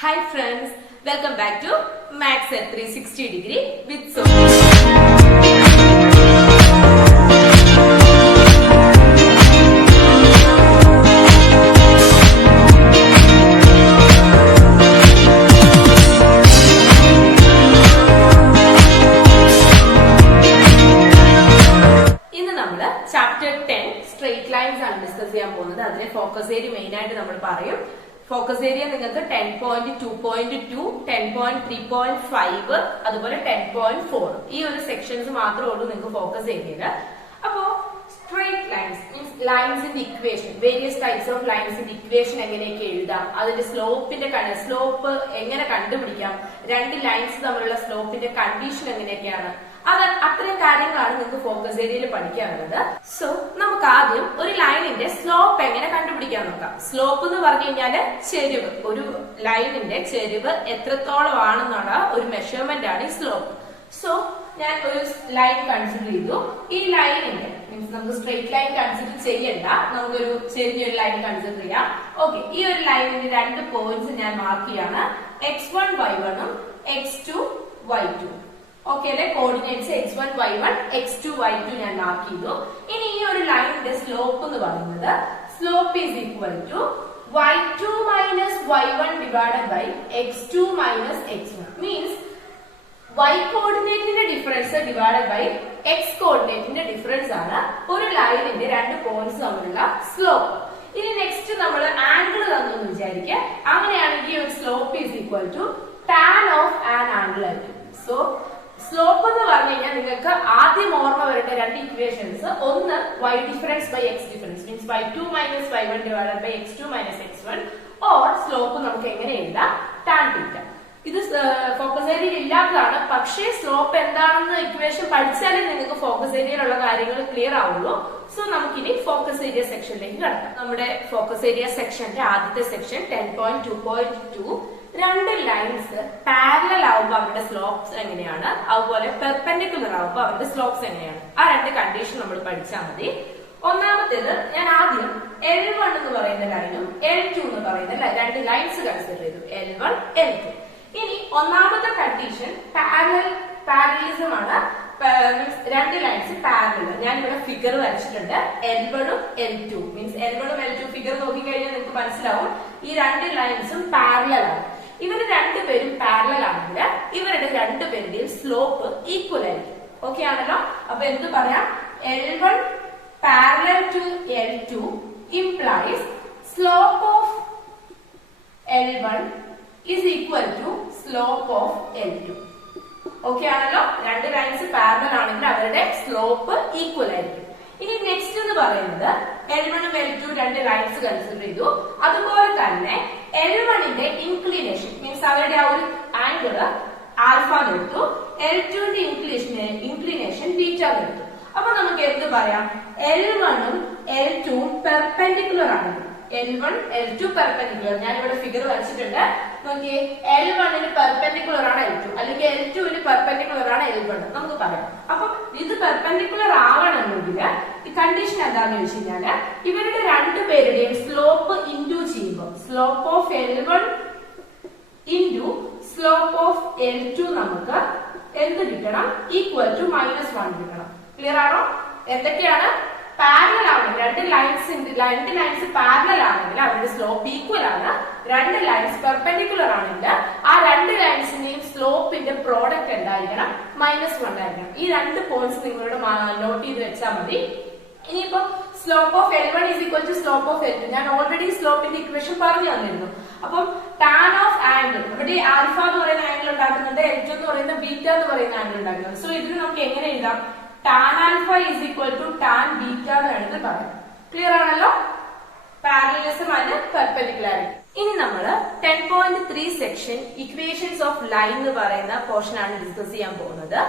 Hi friends, welcome back to Maths at 360 degree with Sophie. Chapter 10 straight lines ആണ് discuss ചെയ്യാൻ പോകുന്നത്. അതിലെ focus area main ആയിട്ട് നമ്മൾ പറയും. ഫോക്കസ് ഏരിയ നിങ്ങൾക്ക് 10.2.2, 10.3.5 അതുപോലെ 10.4 ഈ ഒരു സെക്ഷൻസ് മാത്രമേ ഉള്ളൂ നിങ്ങൾക്ക് ഫോക്കസ് ഏരിയയില്. അപ്പോ സ്ട്രെയിറ്റ് ലൈൻസ് മീൻസ് ലൈൻസിന്റെ ഇക്വേഷൻ, വേരിയസ് ടൈപ്സ് ഓഫ് ലൈൻസിന്റെ ഇക്വേഷൻ എങ്ങനെയൊക്കെ എഴുതാം, അതിന്റെ സ്ലോപ്പ് എങ്ങനെ കണ്ടുപിടിക്കാം, രണ്ട് ലൈൻസ് തമ്മിലുള്ള സ്ലോപ്പിന്റെ കണ്ടീഷൻ എങ്ങനെയൊക്കെയാണ്, അത്രയും കാര്യങ്ങളാണ് നിങ്ങൾക്ക് ഫോക്കസ് ഏരിയയിൽ പഠിക്കാനുള്ളത്. സോ നമുക്ക് ആദ്യം ഒരു ലൈനിന്റെ സ്ലോപ്പ് എങ്ങനെ കണ്ടുപിടിക്കാൻ നോക്കാം. സ്ലോപ്പ് എന്ന് പറഞ്ഞു കഴിഞ്ഞാല് ചെരിവ്, ഒരു ലൈനിന്റെ ചെരിവ് എത്രത്തോളം ആണെന്നുള്ള ഒരു മെഷർമെന്റ് ആണ് ഈ സ്ലോപ്പ്. സോ ഞാൻ ഒരു ലൈൻ കൺസിഡർ ചെയ്തു. ഈ ലൈനിന്റെ മീൻസ് നമുക്ക് സ്ട്രെയിറ്റ് ലൈൻ കൺസിഡർ ചെയ്യണ്ട, നമുക്കൊരു ചെറിയൊരു ലൈൻ കൺസിഡർ ചെയ്യാം. ഓക്കെ, ഈ ഒരു ലൈനിന്റെ രണ്ട് പോയിന്റ്സ് ഞാൻ മാർക്ക് ചെയ്യാണ്. x1 y1 ഉം x2 y2. ഓക്കെ അല്ലെ, coordinates x1 y1 x2 y2 ഞാൻ മാർക്ക് ചെയ്തു. ഇനി ഈ ഒരു ലൈനിന്റെ സ്ലോപ്പ് എന്ന് പറയുന്നത് slope is equal to y2 minus y1 divided by x2 minus x1. Means y കോർഡിനേറ്റിന്റെ ഡിഫറൻസ് ഡിവൈഡഡ് ബൈ x കോർഡിനേറ്റിന്റെ ഡിഫറൻസ് ആണ് ഒരു ലൈനിന്റെ രണ്ട് പോയിന്റ്സ് തമ്മിലുള്ള സ്ലോപ്പ്. ഇനി നെക്സ്റ്റ് നമ്മൾ ആംഗിൾ തന്നു വിചാരിക്കുക. അങ്ങനെയാണെങ്കിൽ ഒരു slope is equal to tan of an angle ആയിരിക്കും. സോ സ്ലോപ്പ് എന്ന് പറഞ്ഞു കഴിഞ്ഞാൽ നിങ്ങൾക്ക് ആദ്യം ഓർമ്മ വരേണ്ട രണ്ട് ഇക്വേഷൻസ്, ഒന്ന് y difference by x difference means y2 minus y1 divided by x2 minus x1, or slope നമുക്ക് എങ്ങനെ എഴുതാം, ടാൻ തീറ്റ. ഇത് ഫോക്കസ് ഏരിയയിൽ ഇല്ലാത്തതാണ്, പക്ഷേ സ്ലോപ്പ് എന്താണെന്ന് ഇക്വേഷൻ പഠിച്ചാലേ നിങ്ങൾക്ക് ഫോക്കസ് ഏരിയയിലുള്ള കാര്യങ്ങൾ ക്ലിയർ ആവുള്ളൂ. സോ നമുക്കിനി ഫോക്കസ് ഏരിയ സെക്ഷനിലേക്ക് കടക്കാം. നമ്മുടെ ഫോക്കസ് ഏരിയ സെക്ഷന്റെ ആദ്യത്തെ സെക്ഷൻ 10.2.2 രണ്ട് ലൈൻസ് പാരലൽ ആവുമ്പോൾ അവരുടെ സ്ലോപ്സ് എങ്ങനെയാണ്, അതുപോലെ പെർപെൻഡിക്കുലർ ആവുമ്പോൾ അവരുടെ സ്ലോപ്സ് എങ്ങനെയാണ്, ആ രണ്ട് കണ്ടീഷൻ നമ്മൾ പഠിച്ചാൽ മതി. ഒന്നാമത്തേത് ഞാൻ ആദ്യം L1 എന്ന് പറയുന്ന ലൈനും L2 എന്ന് പറയുന്ന രണ്ട് ലൈൻസ് കൺസിഡർ ചെയ്തു, L1 L2. ഇനി ഒന്നാമത്തെ കണ്ടീഷൻ പാരലലിസം ആണ്. രണ്ട് ലൈൻസ് പാരലൽ. ഞാൻ ഇവിടെ ഫിഗർ വരച്ചിട്ടുണ്ട്, L1 ഉം L2. മീൻസ് L1 ഉം L2 ഫിഗർ നോക്കിക്കഴിഞ്ഞാൽ നിങ്ങൾക്ക് മനസ്സിലാവും ഈ രണ്ട് ലൈൻസും പാരലൽ ആണ്. ഇവര് രണ്ടുപേരും പാരലൽ ആണെങ്കിൽ ഇവരുടെ രണ്ടുപേരുടെയും സ്ലോപ്പ് ഈക്വൽ ആയിരിക്കും. ഓക്കെ ആണല്ലോ. അപ്പൊ എന്ത് പറയാം, L1 parallel to L2 implies slope of L1 is equal to slope of L2. Okay ആണല്ലോ. രണ്ട് ലൈൻസ് പാരലൽ ആണെങ്കിൽ അവരുടെ സ്ലോപ്പ് ഈക്വൽ ആയിരിക്കും. ഇനി നെക്സ്റ്റ് എന്ന് പറയുന്നത് L1 ഉം L2 രണ്ട് ലൈൻസ് കൺസിഡർ ചെയ്തു. അതുപോലെ തന്നെ L1ന്റെ ഇൻക്ലിനേഷൻ മീൻസ് അവരുടെ ആ ഒരു ആംഗിൾ ആൽഫ എടുത്തു, L2ന്റെ ഇൻക്ലിനേഷൻ ബീറ്റ എടുത്തു. അപ്പൊ നമുക്ക് എന്ത് പറയാം, L1 ഉം L2 ഉം പെർപെൻഡിക്കുലർ ആണ്. L1 L2 perpendicular. ഞാൻ ഇവിടെ ഫിഗർ വരച്ചിട്ടുണ്ട്, നോക്കിയേ. L1ന് പെർപെൻഡിക്കുലർ ആണ് L2, അല്ലെങ്കിൽ L2ന് പെർപെൻഡിക്കുലർ ആണ് L1. നമുക്ക് പറയാം. അപ്പൊ ഇത് പെർപെൻഡിക്കുലർ ആവണമെങ്കിൽ ഈ കണ്ടീഷൻ എന്താണെന്ന് വെച്ച് കഴിഞ്ഞാല് ഇവരുടെ രണ്ടുപേരുടെയും സ്ലോപ്പ് ഇൻഡു ചെയ്യുമ്പോൾ slope of L1 into slope of L2 നമുക്ക് എന്ത് കിട്ടണം, ഈക്വൽ ടു -1 കിട്ടണം. ക്ലിയർ ആണോ? എന്തൊക്കെയാണ് പാരലൽ ആണെങ്കിൽ രണ്ട് ലൈൻസ് പാരലൽ ആണെങ്കിൽ അവരുടെ സ്ലോപ്പ് ഈക്വൽ ആണ്. രണ്ട് ലൈൻസ് പെർപെൻഡിക്കുലർ ആണെങ്കിൽ ആ രണ്ട് ലൈൻസിന്റെയും സ്ലോപ്പിന്റെ പ്രോഡക്റ്റ് എന്തായിരിക്കണം, -1 ആയിരിക്കണം. ഈ രണ്ട് പോയിന്റ്സ് നിങ്ങളോട് നോട്ട് ചെയ്ത് വെച്ചാൽ മതി. ഇനിയിപ്പോ slope of L1 is equal to slope of L2. ഞാൻ ഓൾറെഡി സ്ലോപ്പിന്റെ ഇക്വേഷൻ പറഞ്ഞു തന്നിരുന്നു. അപ്പം ടാൻ ഓഫ് ആംഗിൾ, ഇവിടെ ആൽഫ എന്ന് പറയുന്ന ആംഗിൾ ഉണ്ടാക്കുന്നുണ്ട്, L2 എന്ന് പറയുന്ന ബീറ്റ എന്ന് പറയുന്ന ആംഗിൾ ഉണ്ടാക്കുന്നുണ്ട്. സോ ഇതിന് നമുക്ക് എങ്ങനെ എഴുതാം, tan alpha is equal to tan beta എന്ന് വേണമെങ്കിൽ പറയാം. ക്ലിയർ ആണല്ലോ. Parallelism and perpendicularity. ഇനി നമ്മൾ 10.3 സെക്ഷൻ ഇക്വേഷൻസ് ഓഫ് ലൈൻ എന്ന് പറയുന്ന പോർഷൻ ആണ് ഡിസ്കസ് ചെയ്യാൻ പോകുന്നത്.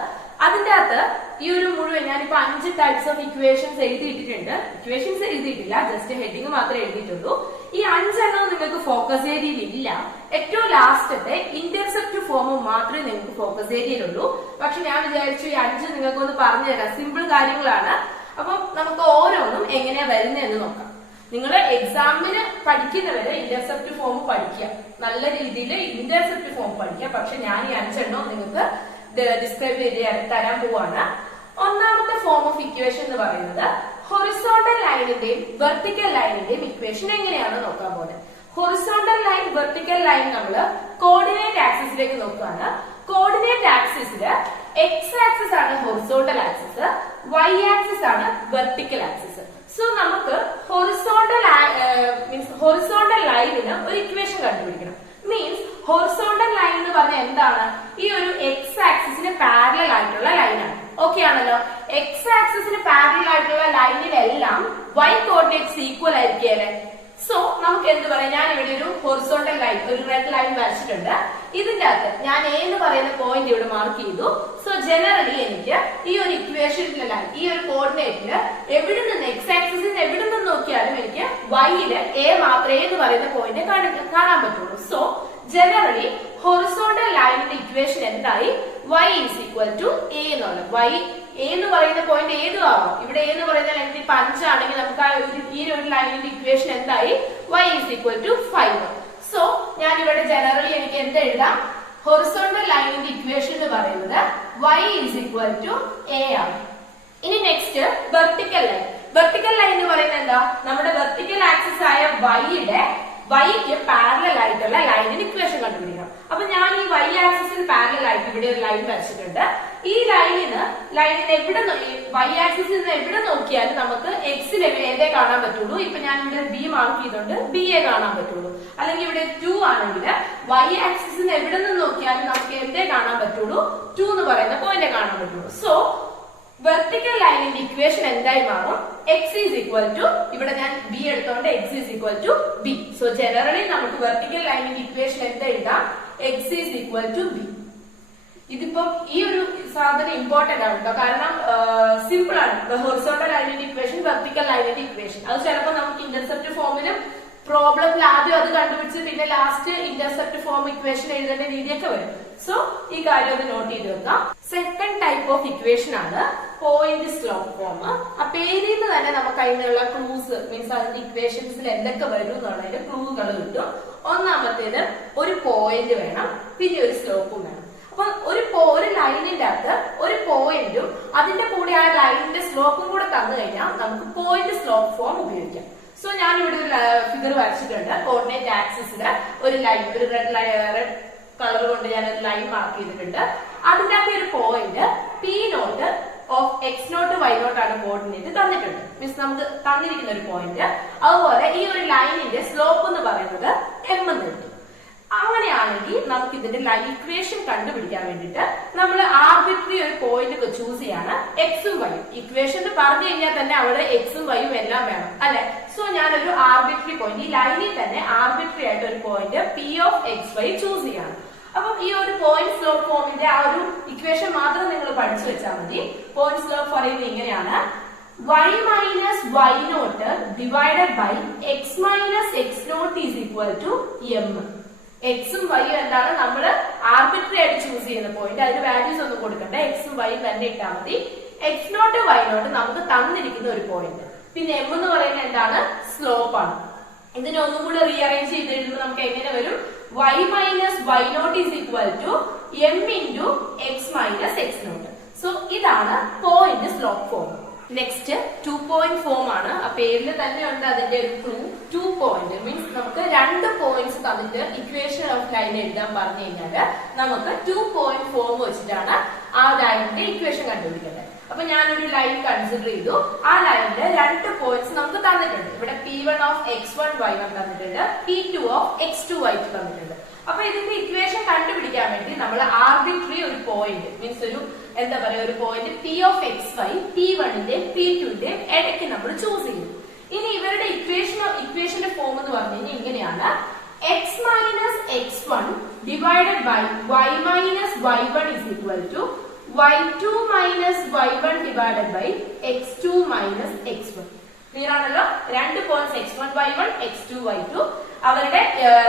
അതിന്റെ അകത്ത് ഈ ഒരു മുഴുവൻ ഞാനിപ്പോ 5 ടൈപ്സ് ഓഫ് ഇക്വേഷൻസ് എഴുതിയിട്ടുണ്ട്. ഇക്വേഷൻസ് എഴുതിയിട്ടില്ല, ജസ്റ്റ് ഹെഡിങ് മാത്രമേ എഴുതിയിട്ടുള്ളൂ. ഈ 5 എണ്ണവും നിങ്ങൾക്ക് ഫോക്കസ് ഏരിയയിൽ ഇല്ല. ഏറ്റവും ലാസ്റ്റത്തെ ഇന്റർസെപ്റ്റ് ഫോം മാത്രമേ നിങ്ങൾക്ക് ഫോക്കസ് ഏരിയയിലുള്ളൂ. പക്ഷെ ഞാൻ വിചാരിച്ചു ഈ 5 നിങ്ങൾക്ക് ഒന്ന് പറഞ്ഞു തരാം, സിമ്പിൾ കാര്യങ്ങളാണ്. അപ്പൊ നമുക്ക് ഓരോന്നും എങ്ങനെയാ വരുന്നതെന്ന് നോക്കാം. നിങ്ങൾ എക്സാമിന് പഠിക്കുന്നവരെ ഇന്റർസെപ്റ്റ് ഫോം പഠിക്കുക, നല്ല രീതിയിൽ ഇന്റർസെപ്റ്റ് ഫോം പഠിക്കുക. പക്ഷെ ഞാൻ ഈ 5 എണ്ണം നിങ്ങൾക്ക് ഡിസ്ക്രൈബ് ചെയ്ത് തരാൻ പോവാണ്. ഒന്നാമത്തെ ഫോം ഓഫ് ഇക്വേഷൻ എന്ന് പറയുന്നത് ഹൊറിസോണ്ടൽ ലൈനിന്റെയും വെർട്ടിക്കൽ ലൈനിന്റെയും ഇക്വേഷൻ എങ്ങനെയാണ് നോക്കാൻ പോകുന്നത്. ഹൊറിസോണ്ടൽ ലൈൻ, വെർട്ടിക്കൽ ലൈൻ നമ്മൾ കോർഡിനേറ്റ് ആക്സിസിലേക്ക് നോക്കുകയാണ്. കോർഡിനേറ്റ് ആക്സിസില് എക്സ് ആക്സിസ് ആണ് ഹൊറിസോണ്ടൽ ആക്സിസ്, വൈ ആക്സിസ് ആണ് വെർട്ടിക്കൽ ആക്സിസ്. സോ നമുക്ക് ഹൊറിസോണ്ടൽ ലൈനിന് ഒരു ഇക്വേഷൻ കണ്ടുപിടിക്കണം. മീൻസ് ഹൊറിസോണ്ടൽ ലൈൻ എന്ന് പറഞ്ഞാൽ എന്താണ്? ഈ ഒരു എക്സ് ആക്സിസിന് പാരലൽ ആയിട്ടുള്ള ലൈനാണ്. ഓക്കെ ആണല്ലോ. എക്സ് ആക്സിസിന് പാരലൽ ആയിട്ടുള്ള ലൈനിലെല്ലാം വൈ കോർഡിനേറ്റ്സ് ഈക്വൽ ആയിരിക്കും. സോ നമുക്ക് എന്ത് പറയാം, ഞാൻ ഇവിടെ ഒരു ഹൊറിസോണ്ടൽ ലൈൻ, ഒരു റെഡ് ലൈൻ വരച്ചിട്ടുണ്ട്. ഇതിന്റെ അകത്ത് ഞാൻ എ എന്ന് പറയുന്ന പോയിന്റ് ഇവിടെ മാർക്ക് ചെയ്തു. സോ ജനറലി എനിക്ക് ഈ ഒരു ഇക്വേഷനിലെ ലൈൻ, ഈ ഒരു കോർഡിനേറ്റില് എവിടെ നിന്ന്, എക്സ് ആക്സിസിന് എവിടെ നിന്ന് നോക്കിയാലും എനിക്ക് വൈയില് എ മാത്രമേ എന്ന് പറയുന്ന പോയിന്റ് കാണാൻ പറ്റുള്ളൂ. സോ ജനറലി ഹൊറിസോണ്ടൽ ലൈനിന്റെ ഇക്വേഷൻ എന്തായി? y is equal to a എന്നുള്ളത്. y എ എന്ന് പറയുന്ന പോയിന്റ് ഏതും ആവാം. ഇവിടെ എ എന്ന് പറയുന്ന ലെങ്ത് 5 ആണെങ്കിൽ നമുക്ക് ഈ ഒരു ലൈനിന്റെ ഇക്വേഷൻ എന്തായി? y is equal to 5. So ഞാൻ ഇവിടെ ജനറലി എനിക്ക് എന്ത് എഴുതാം? ഹൊറിസോണ്ടൽ ലൈനിന്റെ ഇക്വേഷൻ എന്ന് പറയുന്നത് y is equal to a ആണ്. ഇനി next vertical line. Vertical line എന്ന് പറയുന്നത് എന്താ? നമ്മുടെ വെർട്ടിക്കൽ ആക്സിസ് ആയ വൈക്ക് പാരലൽ ആയിട്ടുള്ള ലൈനിന് ഇക്വേഷൻ കണ്ടുപിടിക്കണം. അപ്പൊ ഞാൻ ഈ വൈ ആക്സിസിന് പാരലൽ ആയിട്ട് ഇവിടെ ഒരു ലൈൻ വരച്ചിട്ടുണ്ട്. ഈ ലൈനിന് എവിടെ, വൈ ആക്സിസിൽ നിന്ന് എവിടെ നോക്കിയാലും നമുക്ക് എക്സിൽ എന്തേ കാണാൻ പറ്റുള്ളൂ? ഇപ്പൊ ഞാൻ ഇവിടെ ബി മാർക്ക് ചെയ്തോണ്ട് ബി എ കാണാൻ പറ്റുള്ളൂ. അല്ലെങ്കിൽ ഇവിടെ 2 ആണെങ്കിൽ വൈ ആക്സിസിന് എവിടെ നിന്ന് നോക്കിയാലും നമുക്ക് എന്തേ കാണാൻ പറ്റുള്ളൂ? 2 എന്ന് പറയുന്ന പോയിന്റ് കാണാൻ പറ്റുള്ളൂ. സോ വെർട്ടിക്കൽ ലൈനിന്റെ ഇക്വേഷൻ എന്തായി മാറും? x ഈസ് ഈക്വൽ ടു, ഇവിടെ ഞാൻ ബി എടുത്തോണ്ട് x is equal to b. So generally നമുക്ക് വെർട്ടിക്കൽ ലൈനിന്റെ ഇക്വേഷൻ എന്താ എഴുതാം? x is equal to b. ഇതിപ്പം ഈ ഒരു സാധനം ഇമ്പോർട്ടന്റ് ആണ് കേട്ടോ, കാരണം സിമ്പിൾ ആണ്. ഹൊറിസോണ്ടൽ ലൈനിന്റെ ഇക്വേഷൻ, വെർട്ടിക്കൽ ലൈനിന്റെ ഇക്വേഷൻ, അത് ചിലപ്പോൾ നമുക്ക് ഇന്റർസെപ്റ്റ് ഫോമിലും പ്രോബ്ലത്തിൽ ആദ്യം അത് കണ്ടുപിടിച്ച് പിന്നെ ലാസ്റ്റ് ഇന്റർസെപ്റ്റ് ഫോം ഇക്വേഷൻ എഴുതേണ്ട രീതിയൊക്കെ വരും. സോ ഈ കാര്യം ഒന്ന് നോട്ട് ചെയ്ത് വെക്കാം. സെക്കൻഡ് ടൈപ്പ് ഓഫ് ഇക്വേഷൻ ആണ് പോയിന്റ് സ്ലോപ്പ് ഫോം. ആ പേരിൽ നിന്ന് തന്നെ നമുക്ക് അതിനുള്ള ക്ലൂസ്, മീൻസ് അതിന്റെ ഇക്വേഷൻസിൽ എന്തൊക്കെ വരും എന്നുള്ളതിന്റെ ക്ലൂകൾ കിട്ടും. ഒന്നാമത്തേത് ഒരു പോയിന്റ് വേണം, പിന്നെ ഒരു സ്ലോപ്പും വേണം. അപ്പൊ ഒരു ലൈനിന്റെ അകത്ത് ഒരു പോയിന്റും അതിന്റെ കൂടെ ആ ലൈനിന്റെ സ്ലോപ്പും കൂടെ തന്നു കഴിഞ്ഞാൽ നമുക്ക് പോയിന്റ് സ്ലോപ്പ് ഫോം ഉപയോഗിക്കാം. സോ ഞാൻ ഇവിടെ ഒരു ഫിഗർ വരച്ചിട്ടുണ്ട്. കോർഡിനേറ്റ് ആക്സിസില് ഒരു ലൈൻ, ഒരു റെഡ് കളർ കൊണ്ട് ഞാൻ ഒരു ലൈൻ മാർക്ക് ചെയ്തിട്ടുണ്ട്. അതിന്റെ അകത്ത് ഒരു point P0 of x0 y0 ആണ് കോർഡിനേറ്റ് തന്നിട്ടുണ്ട്. മീൻസ് നമുക്ക് തന്നിരിക്കുന്ന ഒരു പോയിന്റ്. അതുപോലെ ഈ ഒരു ലൈനിന്റെ സ്ലോപ്പ് എന്ന് പറയുന്നത് m എന്ന് കിട്ടും. അങ്ങനെയാണെങ്കിൽ നമുക്ക് ഇതിന്റെ ലൈൻ ഇക്വേഷൻ കണ്ടുപിടിക്കാൻ വേണ്ടിയിട്ട് നമ്മൾ ആർബിട്രറി ഒരു പോയിന്റ് ചൂസ് ചെയ്യാണ്, എക്സും വൈയും. ഇക്വേഷൻ പറഞ്ഞു കഴിഞ്ഞാൽ തന്നെ അവിടെ എക്സും വൈയും എല്ലാം വേണം അല്ലെ. സോ ഞാനൊരു ആർബിട്രറി പോയിന്റ്, ഈ ലൈനിൽ തന്നെ ആർബിട്രറി ആയിട്ട് ഒരു point P of x y choose ചെയ്യാണ്. അപ്പം ഈ ഒരു പോയിന്റ് സ്ലോപ്പ് ഫോമിന്റെ ആ ഒരു ഇക്വേഷൻ മാത്രം നിങ്ങൾ പഠിച്ചു വെച്ചാൽ മതി. പോയിന്റ് സ്ലോപ്പ് പറയുന്നത് ഇങ്ങനെയാണ്: y minus y0 divided by x minus x0 is equal to m. എക്സും വൈയും എന്താണ് നമ്മൾ ആർബിട്രറി ആയിട്ട് ചൂസ് ചെയ്യുന്ന പോയിന്റ്, അതിന് വാല്യൂസ് ഒന്നും കൊടുക്കണ്ട, എക്സും വൈയും തന്നെ ഇട്ടാൽ മതി. x0 y0 നമുക്ക് തന്നിരിക്കുന്ന ഒരു പോയിന്റ്. പിന്നെ m എന്ന് പറയുന്നത് എന്താണ്? സ്ലോപ്പ് ആണ്. ഇതിനെ ഒന്നും കൂടെ റീഅറേഞ്ച് ചെയ്ത് എഴുതുമ്പോൾ നമുക്ക് എങ്ങനെ വരും? y minus y0 is equal to m into x minus x0. So ഇതാണ് point slope form. Next 2 point form ആണ്. ആ പേരിൽ തന്നെ ഉണ്ട് അതിന്റെ ഒരു ക്ലൂ. 2 പോയിന്റ് മീൻസ് നമുക്ക് 2 പോയിന്റ്സ് തന്നിട്ട് ഇക്വേഷൻ ഓഫ് ലൈൻ എഴുതാൻ പറഞ്ഞു കഴിഞ്ഞാല് നമുക്ക് 2 പോയിന്റ് ഫോം വെച്ചിട്ടാണ് ആ ലൈനിന്റെ ഇക്വേഷൻ കണ്ടുപിടിക്കേണ്ടത്. അപ്പൊ ഞാനൊരു ലൈൻ കൺസിഡർ ചെയ്തു. ആ ലൈനിന്റെ 2 പോയിന്റ്സ് നമുക്ക് തന്നിട്ടുണ്ട്. ഇവിടെ P1 ഓഫ് x1 y1 തന്നിട്ടുണ്ട്, P2 ഓഫ് x2 y2 തന്നിട്ടുണ്ട്. അപ്പൊ ഇതിന്റെ ഇക്വേഷൻ കണ്ടുപിടിക്കാൻ വേണ്ടി നമ്മൾ ആർബിട്രറി ഒരു പോയിന്റ്, മീൻസ് ഒരു എന്താ പറയാ, ഒരു പോയിന്റ് P ഓഫ് xy P1ന്റെയും P2ന്റെയും ഇടയ്ക്ക് നമ്മൾ ചൂസ് ചെയ്യും. ഇനി ഇവരുടെ ഇക്വേഷന്റെ ഫോം എന്ന് പറഞ്ഞു കഴിഞ്ഞാൽ ഇങ്ങനെയാണ്: x minus x1 divided by y minus y1 is equal to y2 minus y1 divided by x2 minus x1. Clear ആണല്ലോ? 2 points x1 y1 x2 y2. അവരുടെ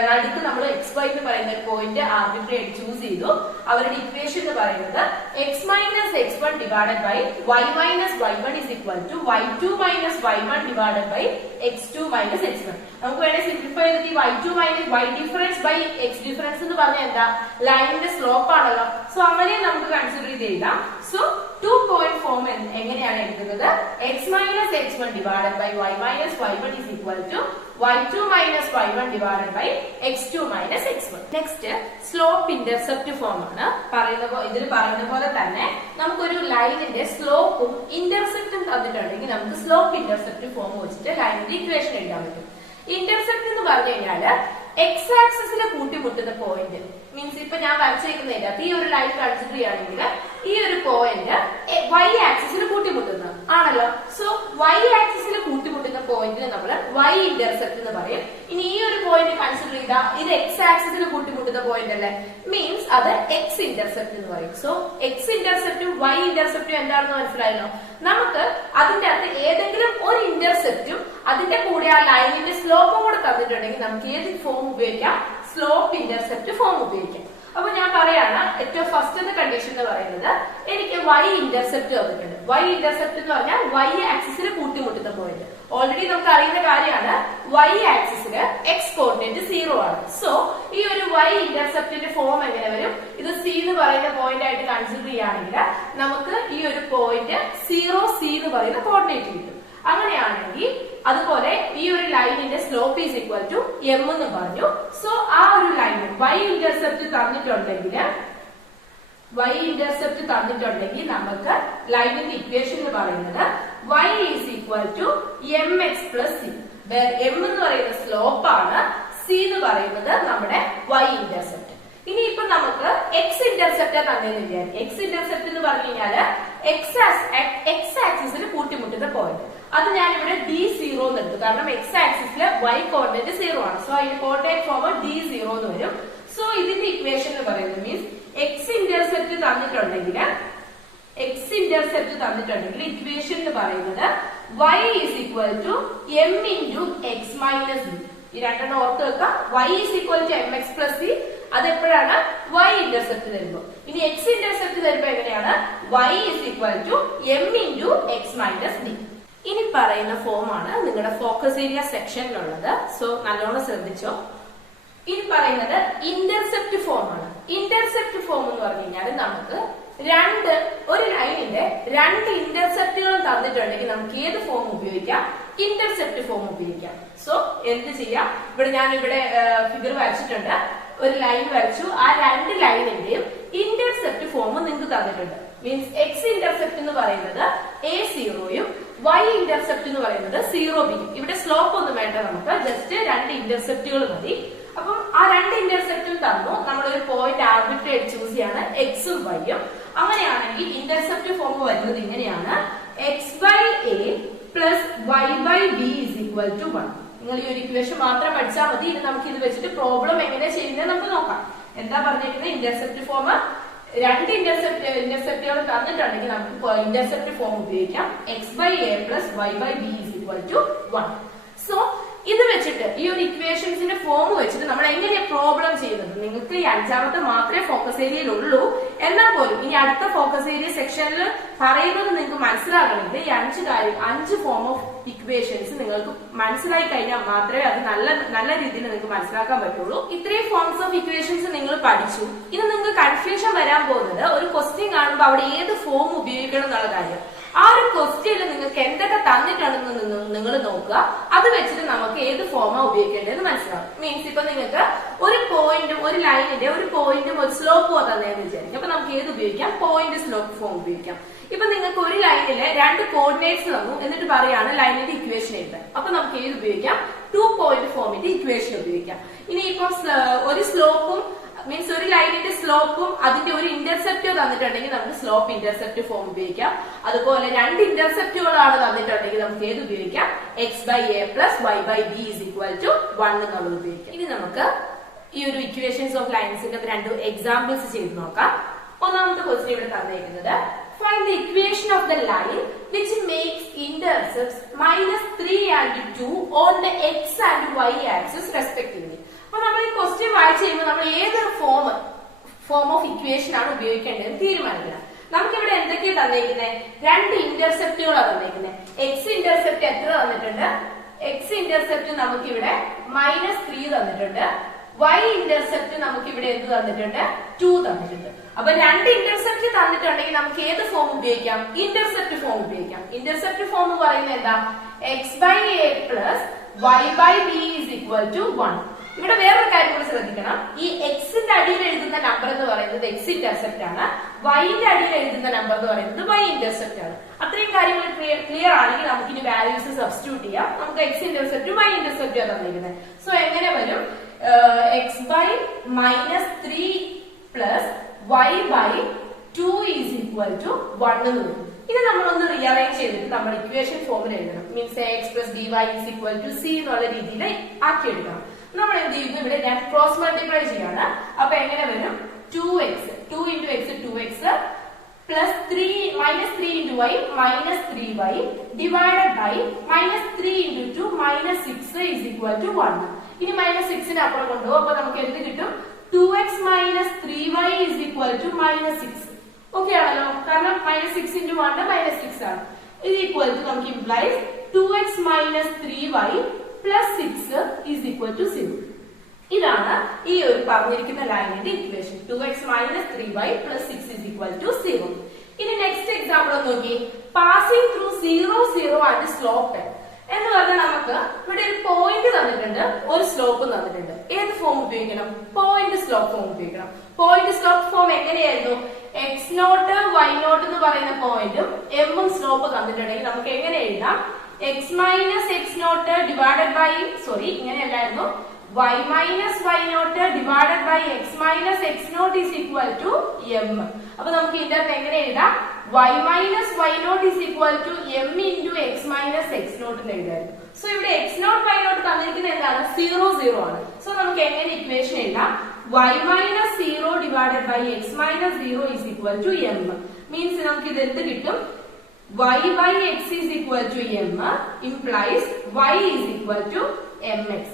നടുക്ക് നമ്മൾ എക്സ് വൈ എന്ന് പറയുന്ന ഒരു പോയിന്റ് ആർബിട്രറി ആയിട്ട് ചൂസ് ചെയ്തു. അവരുടെ ഇക്വേഷൻ എന്ന് പറയുന്നത് x minus x one divided by y minus y one is equal to y two minus y one divided by x two minus x one. നമുക്ക് വേണേൽ സിംപ്ലിഫൈ ചെയ്തിട്ട് y two minus y difference by x difference എന്ന് പറഞ്ഞാൽ എന്താ, ലൈനിന്റെ slope ആണല്ലോ. So അങ്ങനെ നമുക്ക് കൺസിഡർ ചെയ്ത് എഴുതാം. സോ 2 പോയിന്റ് ഫോം എങ്ങനെയാണ് എഴുതുന്നത്, x minus x one divided by y minus y one is equal to y two minus y one divided by x two minus x one. Next slope intercept form ആണ്. ഇതിൽ പറയുന്ന പോലെ തന്നെ നമുക്കൊരു ലൈനിന്റെ സ്ലോപ്പും ഇന്റർസെപ്റ്റും തന്നിട്ടുണ്ടെങ്കിൽ നമുക്ക് സ്ലോപ്പ് ഇന്റർസെപ്റ്റ് ഫോം വെച്ചിട്ട് ലൈനിന്റെ ഇക്വേഷൻ എഴുതാൻ പറ്റും. ഇന്റർസെപ്റ്റ് എന്ന് പറഞ്ഞു കഴിഞ്ഞാല് എക്സ് ആക്സിസിലെ കൂട്ടിമുട്ടുന്ന പോയിന്റ്, മീൻസ് ഇപ്പൊ ഞാൻ വരച്ചേക്കുന്നതിന്റെ ഈ ഒരു ലൈൻ കൺസിഡർ ചെയ്യുകയാണെങ്കിൽ ഈ ഒരു പോയിന്റ് വൈ ആക്സിസിൽ കൂട്ടിമുട്ടുന്നു ആണല്ലോ. സോ വൈ ആക്സിസിൽ കൂട്ടിമുട്ടുന്ന പോയിന്റിന് നമ്മൾ വൈ ഇന്റർസെപ്റ്റ് എന്ന് പറയും. ഇനി ഈ ഒരു പോയിന്റ് കൺസിഡർ ചെയ്താൽ ഇത് എക്സ് ആക്സിസിൽ കൂട്ടിമുട്ടുന്ന പോയിന്റ് അല്ലേ, മീൻസ് അത് എക്സ് ഇന്റർസെപ്റ്റ് എന്ന് പറയും. സോ എക്സ് ഇന്റർസെപ്റ്റും വൈ ഇന്റർസെപ്റ്റും എന്താണെന്ന് മനസ്സിലായല്ലോ. നമുക്ക് അതിന്റെ അകത്ത് ഏതെങ്കിലും ഒരു ഇന്റർസെപ്റ്റും അതിന്റെ കൂടെ ആ ലൈനിന്റെ സ്ലോപ്പും കൂടെ തന്നിട്ടുണ്ടെങ്കിൽ നമുക്ക് ഏത് ഫോം ഉപയോഗിക്കാം, സ്ലോപ്പ് ഇന്റർസെപ്റ്റ് ഫോം ഉപയോഗിക്കാം. അപ്പൊ ഞാൻ പറയാണ് ഏറ്റവും ഫസ്റ്റത്തെ കണ്ടീഷൻ എന്ന് പറയുന്നത് എനിക്ക് വൈ ഇന്റർസെപ്റ്റ് വന്നിട്ടുണ്ട്. വൈ ഇന്റർസെപ്റ്റ് എന്ന് പറഞ്ഞാൽ വൈ ആക്സിസിൽ കൂട്ടിമുട്ടുന്ന പോയിന്റ്. ഓൾറെഡി നമുക്ക് അറിയുന്ന കാര്യമാണ് വൈ ആക്സിസില് എക്സ് കോർഡിനേറ്റ് 0 ആണ്. സോ ഈ ഒരു വൈ ഇന്റർസെപ്റ്റിന്റെ ഫോം എങ്ങനെ വരും, ഇത് സി എന്ന് പറയുന്ന പോയിന്റ് ആയിട്ട് കൺസിഡർ ചെയ്യുകയാണെങ്കിൽ നമുക്ക് ഈ ഒരു പോയിന്റ് 0 സി എന്ന് പറയുന്ന കോർഡിനേറ്റ് കിട്ടും. അങ്ങനെയാണെങ്കിൽ അതുപോലെ ഈ ഒരു ലൈനിന്റെ slope is equal to m എന്ന് പറഞ്ഞു. സോ ആ ഒരു ലൈൻ വൈ ഇന്റർസെപ്റ്റ് തന്നിട്ടുണ്ടെങ്കിൽ നമുക്ക് ലൈനിന്റെ ഇക്വേഷൻ എന്ന് പറയുന്നത് y is equal to m x plus c. M എന്ന് പറയുന്ന സ്ലോപ്പ് ആണ്, സി എന്ന് പറയുന്നത് നമ്മുടെ y ഇന്റർസെപ്റ്റ്. ഇനി ഇപ്പൊ നമുക്ക് എക്സ് ഇന്റർസെപ്റ്റ് തന്നെയെന്ന് വിചാരിക്കും. എക്സ് ഇന്റർസെപ്റ്റ് എന്ന് പറഞ്ഞു കഴിഞ്ഞാല് എക്സ് ആക്സിസിൽ കൂട്ടിമുട്ടുന്ന പോയിന്റ്. അത് ഞാനിവിടെ D0 എന്ന് എടുത്തു, കാരണം എക്സ് ആക്സിസില് y കോർഡിനേറ്റ് 0 ആണ്. സോ അതിന്റെ കോർഡിനേറ്റ് ഫോം D0 എന്ന് വരും. സോ ഇതിന്റെ ഇക്വേഷൻ എന്ന് പറയുന്നത് മീൻസ് എക്സ് ഇന്റർസെപ്റ്റ് തന്നിട്ടുണ്ടെങ്കിൽ ഇക്വേഷൻ എന്ന് പറയുന്നത് y is equal to M into X minus B. ഈ രണ്ടെണ്ണം ഓർത്ത് വെക്കാം. y is equal to m x plus C. അതെപ്പോഴാണ് y intercept തരുമ്പോൾ. ഇനി എക്സ് ഇന്റർസെപ്റ്റ് തരുമ്പോൾ എങ്ങനെയാണ്, y is equal to M into X minus B. ഇനി പറയുന്ന ഫോം ആണ് നിങ്ങളുടെ ഫോക്കസ് ഏരിയ സെക്ഷനിലുള്ളത്. സോ നല്ലോണം ശ്രദ്ധിച്ചോ. ഇനി പറയുന്നത് ഇന്റർസെപ്റ്റ് ഫോം ആണ്. ഇന്റർസെപ്റ്റ് ഫോം എന്ന് പറഞ്ഞു കഴിഞ്ഞാൽ നമുക്ക് ഒരു ലൈനിന്റെ രണ്ട് ഇന്റർസെപ്റ്റുകളും തന്നിട്ടുണ്ടെങ്കിൽ നമുക്ക് ഏത് ഫോം ഉപയോഗിക്കാം, ഇന്റർസെപ്റ്റ് ഫോം ഉപയോഗിക്കാം. സോ എന്ത് ചെയ്യാം, ഞാനിവിടെ ഫിഗർ വരച്ചിട്ടുണ്ട്, ഒരു ലൈൻ വരച്ചു. ആ രണ്ട് ലൈനിന്റെയും ഇന്റർസെപ്റ്റ് ഫോം നിങ്ങൾക്ക് തന്നിട്ടുണ്ട്. മീൻസ് എക്സ് ഇന്റർസെപ്റ്റ് എന്ന് പറയുന്നത് A0യും y ഇന്റർസെപ്റ്റ് എന്ന് പറയുന്നത് 0b. ഇവിടെ സ്ലോപ്പ് ഒന്നും വേണ്ട, നമുക്ക് ജസ്റ്റ് രണ്ട് ഇന്റർസെപ്റ്റുകൾ മതി. അപ്പം ആ രണ്ട് ഇന്റർസെപ്റ്റും തന്നു, നമ്മളൊരു പോയിന്റ് ആർബിട്രറി ആയിട്ട് ചൂസ് ചെയ്യാണ് എക്സും വൈയും. അങ്ങനെയാണെങ്കിൽ ഇന്റർസെപ്റ്റ് ഫോം വരുന്നത് ഇങ്ങനെയാണ്, x by A plus Y by b is equal to 1. നിങ്ങൾ ഈ ഒരു ഇക്വേഷൻ മാത്രം പഠിച്ചാൽ മതി. ഇത് നമുക്ക് ഇത് വെച്ചിട്ട് പ്രോബ്ലം എങ്ങനെ ചെയ്യുന്നത് നമുക്ക് നോക്കാം. എന്താ പറഞ്ഞിരിക്കുന്നത്, ഇന്റർസെപ്റ്റ് ഫോം രണ്ട് ഇന്റർസെപ്റ്റുകൾ തന്നിട്ടുണ്ടെങ്കിൽ നമുക്ക് ഇന്റർസെപ്റ്റ് ഫോം ഉപയോഗിക്കാം. X by A plus Y by b is equal to 1. So ഇത് വെച്ചിട്ട് ഈ ഒരു ഇക്വേഷൻസിന്റെ ഫോം വെച്ചിട്ട് നമ്മൾ എങ്ങനെയാ പ്രോബ്ലം ചെയ്യുന്നത്, നിങ്ങൾക്ക് ഈ അഞ്ചാമത്തെ മാത്രമേ ഫോക്കസ് ഏരിയയിൽ ഉള്ളൂ. എന്നാൽ പോലും ഇനി അടുത്ത ഫോക്കസ് ഏരിയ സെക്ഷനിൽ പറയുന്നത് നിങ്ങൾക്ക് മനസ്സിലാകണമെങ്കിൽ ഈ 5 ഫോം ഓഫ് ഇക്വേഷൻസ് നിങ്ങൾക്ക് മനസ്സിലായി കഴിഞ്ഞാൽ മാത്രമേ അത് നല്ല രീതിയിൽ നിങ്ങൾക്ക് മനസ്സിലാക്കാൻ പറ്റുള്ളൂ. ഇത്രയും ഫോംസ് ഓഫ് ഇക്വേഷൻസ് നിങ്ങൾ പഠിച്ചു. ഇനി നിങ്ങൾക്ക് കൺഫ്യൂഷൻ വരാൻ പോകുന്നത് ഒരു ക്വസ്റ്റ്യൻ കാണുമ്പോൾ അവിടെ ഏത് ഫോം ഉപയോഗിക്കണം എന്നുള്ള കാര്യം. ആ ഒരു ക്വസ്റ്റ്യനിൽ നിങ്ങൾക്ക് എന്തൊക്കെ തന്നിട്ടുണ്ടെന്ന് നിങ്ങൾ നോക്കുക. അത് വെച്ചിട്ട് നമുക്ക് ഏത് ഫോമാ ഉപയോഗിക്കേണ്ടതെന്ന് മനസ്സിലാവും. മീൻസ് ഇപ്പൊ നിങ്ങൾക്ക് ഒരു പോയിന്റും ഒരു ലൈനിന്റെ ഒരു പോയിന്റും ഒരു സ്ലോപ്പോ തന്നേന്ന് വിചാരിക്കും. അപ്പൊ നമുക്ക് ഏത് ഉപയോഗിക്കാം, പോയിന്റ് സ്ലോപ്പ് ഫോം ഉപയോഗിക്കാം. ഇപ്പൊ നിങ്ങൾക്ക് ഒരു ലൈനിലെ രണ്ട് കോർഡിനേറ്റ്സ് തന്നു, എന്നിട്ട് പറയാണ് ലൈനിന്റെ ഇക്വേഷൻ എഴുതാൻ. അപ്പൊ നമുക്ക് ഏത് ഉപയോഗിക്കാം, 2 പോയിന്റ് ഫോമിന്റെ ഇക്വേഷൻ ഉപയോഗിക്കാം. ഇനി ഇപ്പൊ ഒരു സ്ലോപ്പും മീൻസ് ഒരു ലൈനിന്റെ സ്ലോപ്പും അതിന്റെ ഒരു ഇന്റർസെപ്റ്റോ തന്നിട്ടുണ്ടെങ്കിൽ നമുക്ക് സ്ലോപ്പ് ഇന്റർസെപ്റ്റ് ഫോം ഉപയോഗിക്കാം. അതുപോലെ രണ്ട് ഇന്റർസെപ്റ്റുകളാണ് തന്നിട്ടുണ്ടെങ്കിൽ നമുക്ക് ഏത് ഉപയോഗിക്കാം, x by A plus Y by b is equal to 1 എന്നുള്ളത് ഉപയോഗിക്കാം. ഇനി നമുക്ക് ഈ ഒരു ഇക്വേഷൻസ് ഓഫ് ലൈൻസിന്റെ രണ്ട് എക്സാമ്പിൾസ് ചെയ്ത് നോക്കാം. ഒന്നാമത്തെ ക്വസ്റ്റ്യൻ ഇവിടെ തന്നിരിക്കുന്നത് find the equation of the line which makes intercepts -3 and 2 on the x and y axis respectively. അപ്പോൾ നമ്മൾ ഈ ക്വസ്റ്റ്യൻ വായിച്ചു കഴിയുമ്പോൾ നമ്മൾ ഏതൊരു ഫോം ഓഫ് ഇക്വേഷൻ ആണ് ഉപയോഗിക്കേണ്ടതെന്ന് തീരുമാനിക്കണം. നമുക്കിവിടെ എന്തൊക്കെയാണ് തന്നിരിക്കുന്നത്? രണ്ട് ഇന്റർസെപ്റ്റുകളാണ് തന്നിരിക്കുന്നത്. എക്സ് ഇന്റർസെപ്റ്റ് എത്ര തന്നിട്ടുണ്ട്? എക്സ് ഇന്റർസെപ്റ്റ് നമുക്കിവിടെ -3 തന്നിട്ടുണ്ട്. y ഇന്റർസെപ്റ്റ് നമുക്ക് ഇവിടെ എന്ത് തന്നിട്ടുണ്ട്? 2 തന്നിട്ടുണ്ട്. അപ്പൊ രണ്ട് ഇന്റർസെപ്റ്റ് തന്നിട്ടുണ്ടെങ്കിൽ നമുക്ക് ഏത് ഫോം ഉപയോഗിക്കാം? ഇന്റർസെപ്റ്റ് ഫോം ഉപയോഗിക്കാം. ഇന്റർസെപ്റ്റ് ഫോം പറയുന്നത് എന്താ? x/a plus y/b is equal to 1. ഇവിടെ വേറൊരു കാര്യം കൂടി ശ്രദ്ധിക്കണം. ഈ എക്സിന്റെ അടിയിൽ എഴുതുന്ന നമ്പർ എന്ന് പറയുന്നത് എക്സ് ഇന്റർസെപ്റ്റ് ആണ്. വൈന്റെ അടിയിൽ എഴുതുന്ന നമ്പർ എന്ന് പറയുന്നത് വൈ ഇന്റർസെപ്റ്റ് ആണ്. അത്രയും കാര്യങ്ങൾ ക്ലിയർ ആണെങ്കിൽ നമുക്ക് ഇനി വാല്യൂസ് സബ്സ്റ്റിറ്റ്യൂട്ട് ചെയ്യാം. നമുക്ക് എക്സ് ഇന്റർസെപ്റ്റും വൈ ഇന്റർസെപ്റ്റും ആണ് തന്നിരിക്കുന്നത്. സോ എങ്ങനെ വരും? x/-3 plus y/2 is equal to 1 എന്ന് വരും. ഇത് നമ്മളൊന്ന് റീഅറേഞ്ച് ചെയ്തിട്ട് നമ്മൾ ഇക്വേഷൻ ഫോമിൽ എഴുതണം. Means x plus dy is equal to c എന്നുള്ള രീതിയിൽ ആക്കിയെടുക്കണം. നമ്മൾ എന്ത് ചെയ്യുന്നു? ഇവിടെ ഞാൻ ക്രോസ് മൾട്ടിപ്ലൈ ചെയ്യാണ്. അപ്പൊ എങ്ങനെ വരും? 2x 2 into x 2x plus -3 into y -3y divided by -3 into 2 -6 is equal to 1. ഇനി -6നെ അപ്പുറം കൊണ്ടുപോകും. അപ്പൊ നമുക്ക് എന്ത് കിട്ടും? 2x - 3y is equal to -6. Okay ആണല്ലോ? കാരണം -6 into 1 -6 ആണ്. ഇത് ഈക്വൽ ടു നമുക്ക് implies 2x - 3y plus 6 is equal to 0. ഇതാണ് ഈ ഒരു പറഞ്ഞിരിക്കുന്ന ലൈനിന്റെ equation. 2x - 3y plus 6 is equal to 0. ഇനി നെക്സ്റ്റ് എക്സാമ്പിൾ ഒന്ന് നോക്കി. പാസിംഗ് ത്രൂ 0 0 and സ്ലോപ്പ് 10 എന്ന് പറഞ്ഞാൽ നമുക്ക് ഇവിടെ ഒരു പോയിന്റ് തന്നിട്ടുണ്ട്, ഒരു സ്ലോപ്പ് തന്നിട്ടുണ്ട്. ഏത് ഫോം ഉപയോഗിക്കണം? പോയിന്റ് സ്ലോപ്പ് ഫോം ഉപയോഗിക്കണം. പോയിന്റ് സ്ലോപ്പ് ഫോം എങ്ങനെയായിരുന്നു? x0 y0 എന്ന് പറയുന്ന പോയിന്റും m സ്ലോപ്പ് തന്നിട്ടുണ്ടെങ്കിൽ നമുക്ക് എങ്ങനെ എഴുതാം? x - x0 divided by ഇങ്ങനെയല്ലായിരുന്നു, y - y0 divided by x - x0 is equal to m. അപ്പൊ നമുക്ക് ഇതിനകത്ത് എങ്ങനെ എഴുതാം? y - y0 is equal to m into x - x0 എന്ന് എഴുതായിരുന്നു. സോ ഇവിടെ x0 y0 തന്നിരിക്കുന്നത് എന്താണ്? 0 0 ആണ്. സോ നമുക്ക് എങ്ങനെ ഇക്വേഷൻ എഴുതാം? y - 0 divided by x - 0 is equal to m. Means നമുക്ക് ഇത് എന്ത് കിട്ടും? y by x is equal to m implies y is equal to mx.